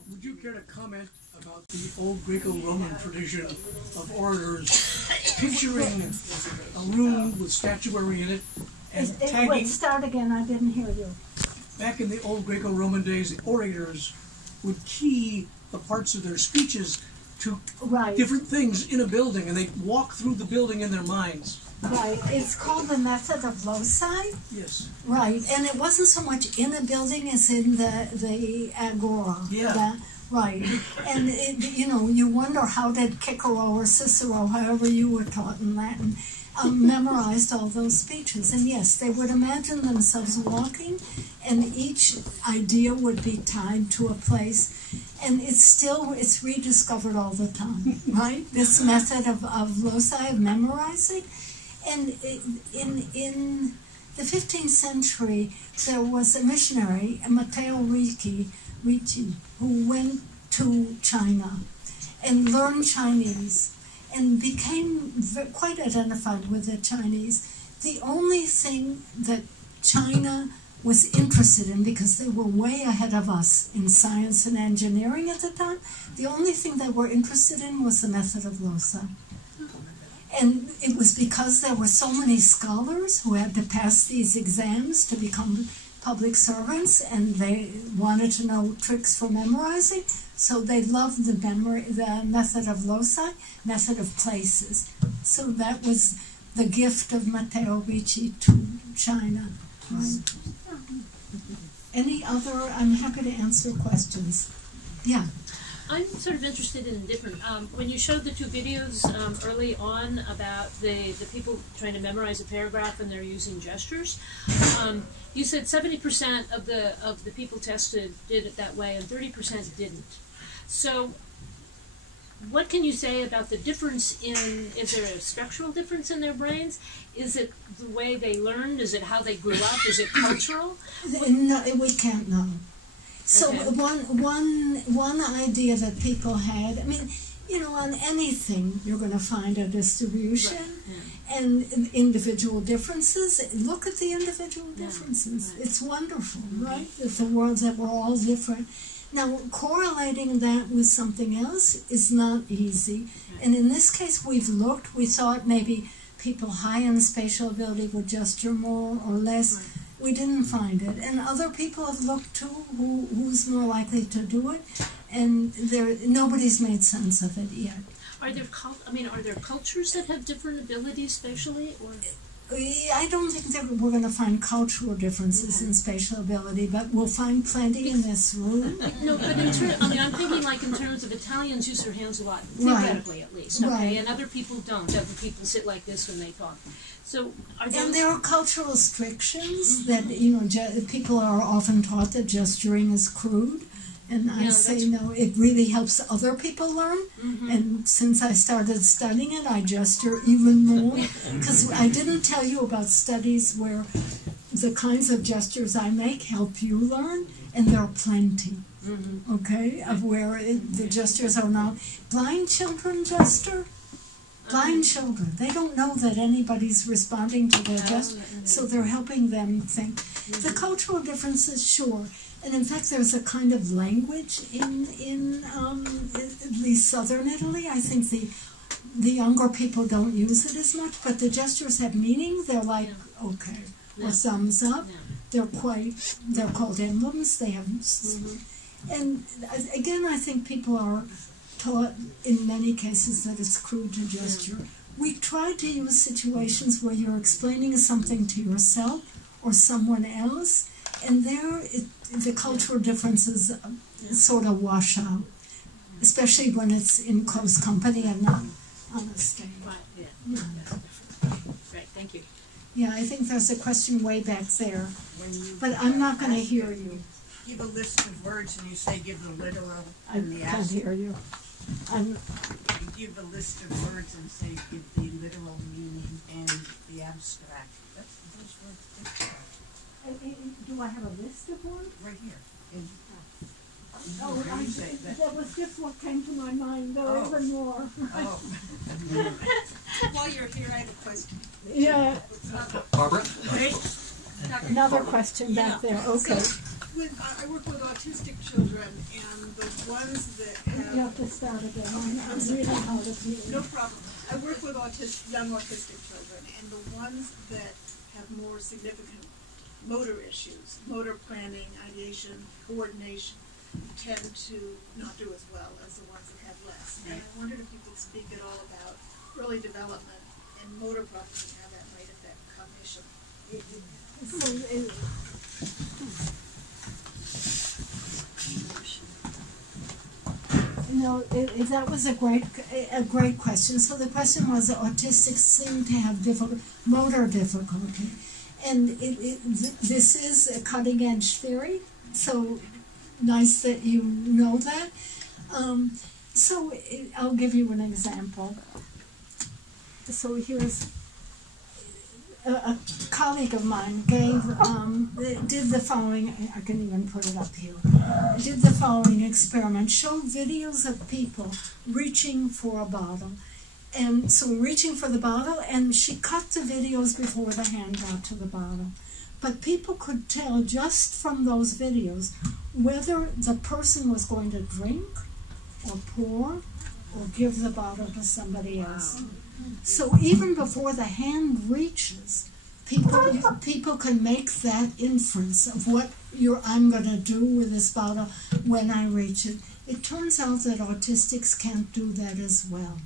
Would you care to comment about the old Greco-Roman tradition of orators picturing a room with statuary in it and tagging? Wait, start again. I didn't hear you. Back in the old Greco-Roman days, the orators would key the parts of their speeches to different things in a building, and they'd walk through the building in their minds. Right. It's called the method of loci. Yes. Right. And it wasn't so much in a building as in the agora. Yeah. Right. And, you wonder how did Cicero or Cicero, however you were taught in Latin, memorized all those speeches. And yes, they would imagine themselves walking, and each idea would be tied to a place. And it's rediscovered all the time, right? This method of loci, of memorizing. And in the 15th century, there was a missionary, Matteo Ricci, who went to China and learned Chinese and became quite identified with the Chinese. The only thing that China was interested in, because they were way ahead of us in science and engineering at the time, the only thing they were interested in was the method of loci. And it was because there were so many scholars who had to pass these exams to become public servants, and they wanted to know tricks for memorizing, so they loved the method of loci, method of places. So that was the gift of Matteo Ricci to China. Right? Any other? I'm happy to answer questions. Yeah. I'm sort of interested in different, when you showed the two videos early on about the people trying to memorize a paragraph and they're using gestures, you said 70% of the people tested did it that way and 30% didn't. So what can you say about the difference is there a structural difference in their brains? Is it the way they learned? Is it how they grew up? Is it cultural? No, we can't know. So okay. one idea that people had, I mean, on anything you're going to find a distribution and individual differences. Look at the individual differences. Right. It's wonderful, right? It's the world that we're all different. Now, correlating that with something else is not easy. And in this case, we thought maybe people high in spatial ability would gesture more or less. Right. We didn't find it. And other people have looked too, who's more likely to do it, and nobody's made sense of it yet. Are there cultures that have different abilities spatially, or? I don't think we're going to find cultural differences in spatial ability, but we'll find plenty in this room. No, but I'm thinking like in terms of Italians use their hands a lot, theoretically at least, okay? Right. And other people don't. Other people sit like this when they talk. So and there are cultural restrictions that, people are often taught that gesturing is crude. And I say, no, it really helps other people learn. Mm-hmm. And since I started studying it, I gesture even more. Because I didn't tell you about studies where the kinds of gestures I make help you learn, and there are plenty. okay, of where the gestures are known. Blind children gesture. Blind children, they don't know that anybody's responding to their gesture, so they're helping them think. The cultural differences, sure. And in fact, there's a kind of language in at least southern Italy. I think the younger people don't use it as much, but the gestures have meaning. They're like, okay, or thumbs up. They're called emblems. They have, and again, I think people are taught in many cases that it's crude to gesture. We try to use situations where you're explaining something to yourself or someone else, and there the cultural differences sort of wash out, especially when it's in close company and not on a stage. Right, thank you. Yeah, I think there's a question way back there, but I'm not going to hear you. Give a list of words and you say give the literal I and the can't abstract. hear you. You give a list of words and say give the literal meaning and the abstract. That's those words. Do I have a list of words? Right here. That was just what came to my mind. There are even more. Oh. While you're here, I have a question. Yeah. Barbara? Another question back there. Okay. I work with autistic children, and the ones that You have to start again. I'm really hard to hear. no problem. I work with young autistic children, and the ones that have more significant motor issues, motor planning, ideation, coordination, tend to not do as well as the ones that have less. And I wondered if you could speak at all about early development and motor problems and how that might affect cognition. That was a great question. So the question was, autistics seem to have motor difficulty, and this is a cutting-edge theory. So nice that you know that. I'll give you an example. So here's a colleague of mine did the following. I can even put it up here. Did the following experiment: showed videos of people reaching for a bottle, and so reaching for the bottle, and she cut the videos before the hand got to the bottle. But people could tell just from those videos whether the person was going to drink or pour or give the bottle to somebody else. So even before the hand reaches, people can make that inference of what I'm going to do with this bottle when I reach it. It turns out that autistics can't do that as well.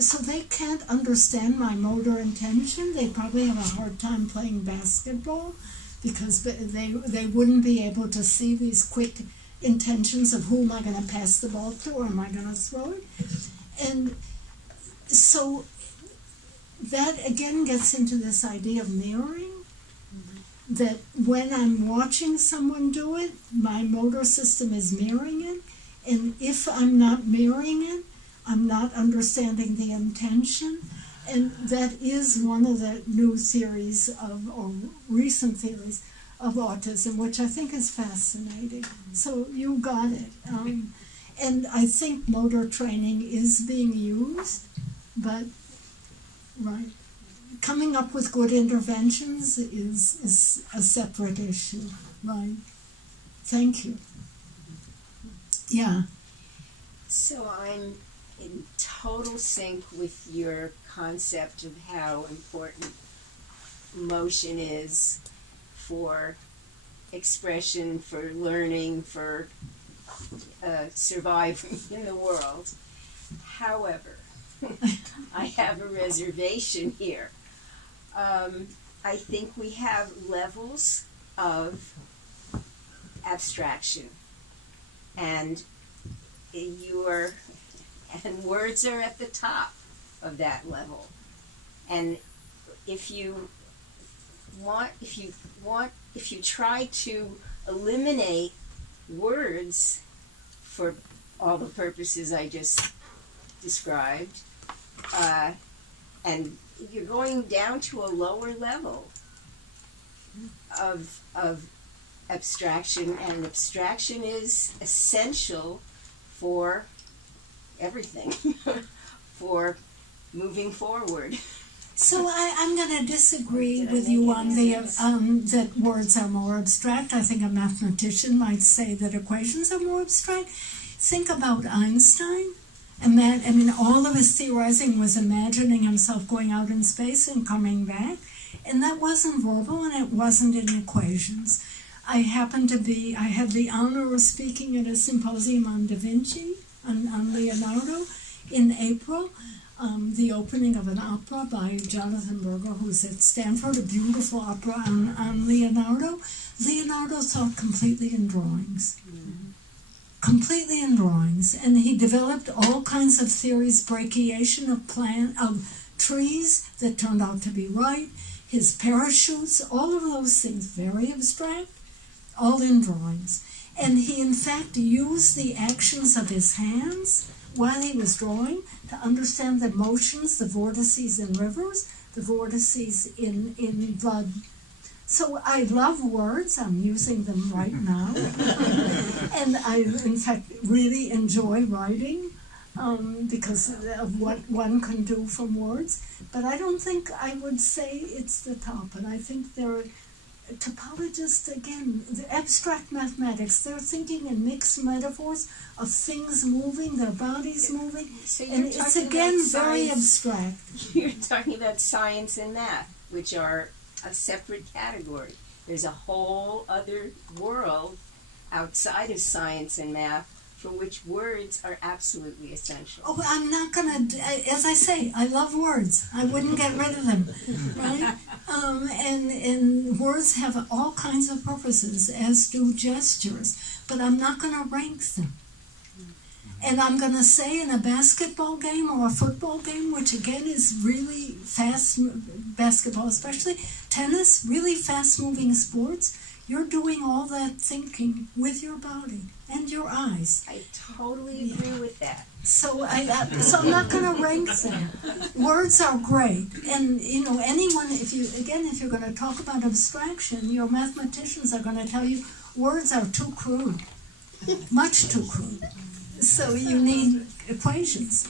So they can't understand my motor intention. They probably have a hard time playing basketball because they wouldn't be able to see these quick intentions of who am I going to pass the ball to or am I going to throw it. And so that again gets into this idea of mirroring, that when I'm watching someone do it, my motor system is mirroring it, and if I'm not mirroring it, I'm not understanding the intention. And that is one of the new theories or recent theories of autism, which I think is fascinating. So you got it. And I think motor training is being used, but right, coming up with good interventions is a separate issue. Right. Thank you. Yeah. So I'm in total sync with your concept of how important motion is for expression, for learning, for surviving in the world. However, I have a reservation here. I think we have levels of abstraction, and words are at the top of that level. And if you try to eliminate words for all the purposes I just described, and you're going down to a lower level of abstraction, and abstraction is essential for everything, for moving forward. So I'm going to disagree with you on the that words are more abstract. I think a mathematician might say that equations are more abstract. Think about Einstein. I mean, all of his theorizing was imagining himself going out in space and coming back, and that wasn't verbal and it wasn't in equations. I had the honor of speaking at a symposium on Da Vinci, on Leonardo, in April. The opening of an opera by Jonathan Berger, who's at Stanford, a beautiful opera on Leonardo. Leonardo thought completely in drawings. Completely in drawings. And he developed all kinds of theories, brachiation of trees that turned out to be right, his parachutes, all of those things, very abstract, all in drawings. And he, in fact, used the actions of his hands while he was drawing to understand the motions, the vortices in rivers, the vortices in blood. So I love words. I'm using them right now. And I, in fact, really enjoy writing because of what one can do from words. But I don't think I would say it's the top. And I think they're topologists, again, the abstract mathematics, they're thinking in mixed metaphors of things moving, their bodies moving, So and it's again very abstract. You're talking about science and math, which are a separate category. There's a whole other world outside of science and math for which words are absolutely essential. Oh, I'm not going to, as I say, I love words. I wouldn't get rid of them, right? And words have all kinds of purposes, as do gestures, but I'm not going to rank them. And I'm going to say in a basketball game or a football game, which again is really fast, basketball especially, tennis, really fast-moving sports, you're doing all that thinking with your body and your eyes. I totally agree with that. So I'm not going to rank them. Words are great, and you know, anyone, if you're going to talk about abstraction, your mathematicians are going to tell you words are too crude, much too crude. So you need equations.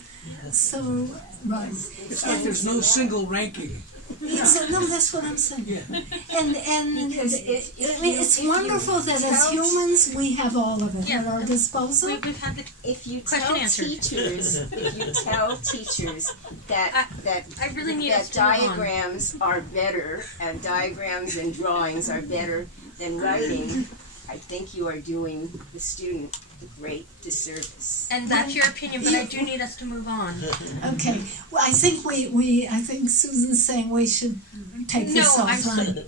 So right. It's like there's no single ranking. So, no, that's what I'm saying. Yeah. And it's wonderful that as humans we have all of it at our disposal. We've had the If you question tell answered. teachers that I really need us that to move on. diagrams are better and diagrams and drawings are better than writing, I think you are doing the student a great disservice. And that's your opinion, but I do need us to move on. Okay. Well, I think I think Susan's saying we should take this offline.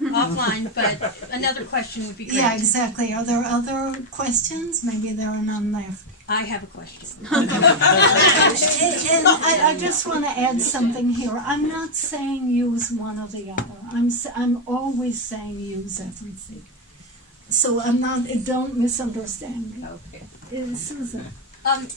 Offline, but another question would be great. Yeah, exactly. Are there other questions? Maybe there are none left. I have a question. And I just want to add something here. I'm not saying use one or the other. I'm always saying use everything. So I'm not. Don't misunderstand me. Okay. Susan.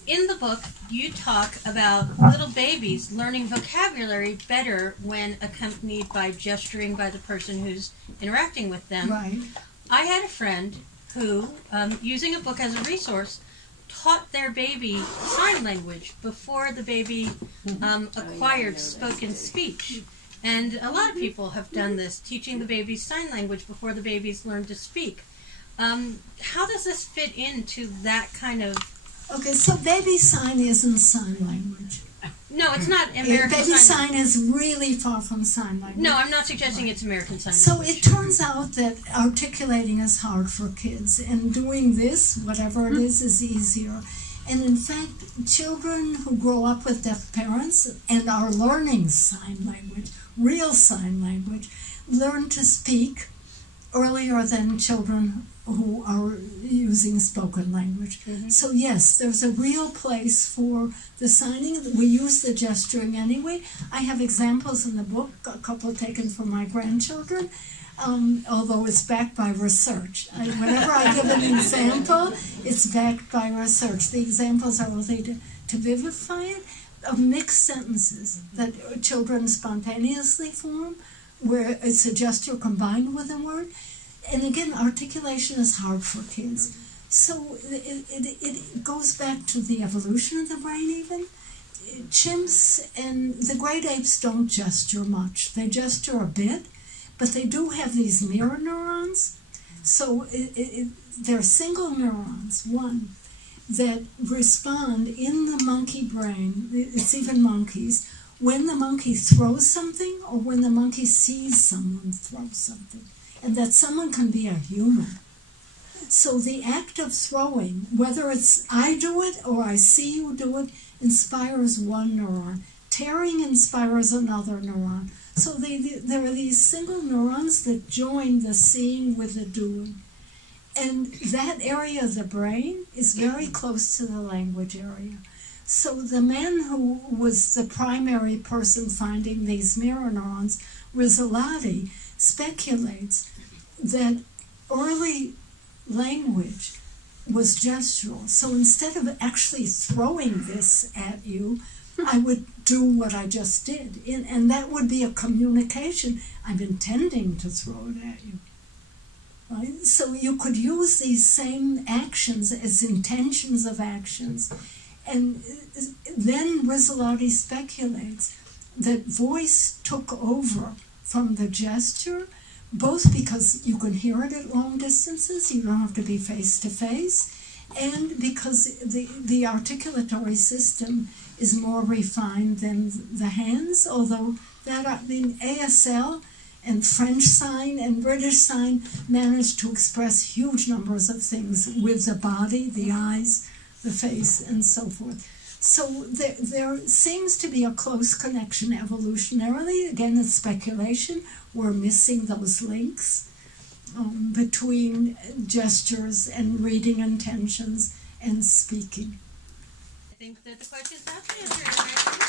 In the book, you talk about little babies learning vocabulary better when accompanied by gesturing by the person who's interacting with them. Right. I had a friend who, using a book as a resource, taught their baby sign language before the baby acquired spoken speech. And a lot of people have done this, teaching the babies sign language before the babies learn to speak. How does this fit into that kind of... Okay, so baby sign isn't sign language. No, it's not American Baby sign. sign is really far from sign language. No, I'm not suggesting it's American sign So language. it turns out that articulating is hard for kids, and doing this, whatever it is easier. And in fact, children who grow up with deaf parents and are learning sign language, real sign language, learn to speak earlier than children who are using spoken language. Mm-hmm. So yes, there's a real place for the signing. We use the gesturing anyway. I have examples in the book, a couple taken from my grandchildren, although it's backed by research. Whenever I give an example, it's backed by research. The examples are only to vivify it, of mixed sentences that children spontaneously form, where it's a gesture combined with a word. and again, articulation is hard for kids. So it goes back to the evolution of the brain even. Chimps and the great apes don't gesture much. They gesture a bit, but they do have these mirror neurons. So they're single neurons, one, that respond in the monkey brain, it's even monkeys, when the monkey throws something or when the monkey sees someone throw something. And that someone can be a human. So the act of throwing, whether it's I do it or I see you do it, inspires one neuron. Tearing inspires another neuron. So there are these single neurons that join the seeing with the doing. And that area of the brain is very close to the language area. So the man who was the primary person finding these mirror neurons, Rizzolatti, speculates that early language was gestural. So instead of actually throwing this at you, I would do what I just did. And that would be a communication. I'm intending to throw it at you. Right? So you could use these same actions as intentions of actions. And then Rizzolatti speculates that voice took over from the gesture, both because you can hear it at long distances, you don't have to be face to face, and because the articulatory system is more refined than the hands, although ASL and French sign and British sign managed to express huge numbers of things with the body, the eyes, the face, and so forth. So there seems to be a close connection evolutionarily. Again, it's speculation. We're missing those links between gestures and reading intentions and speaking. I think that the question's not answered.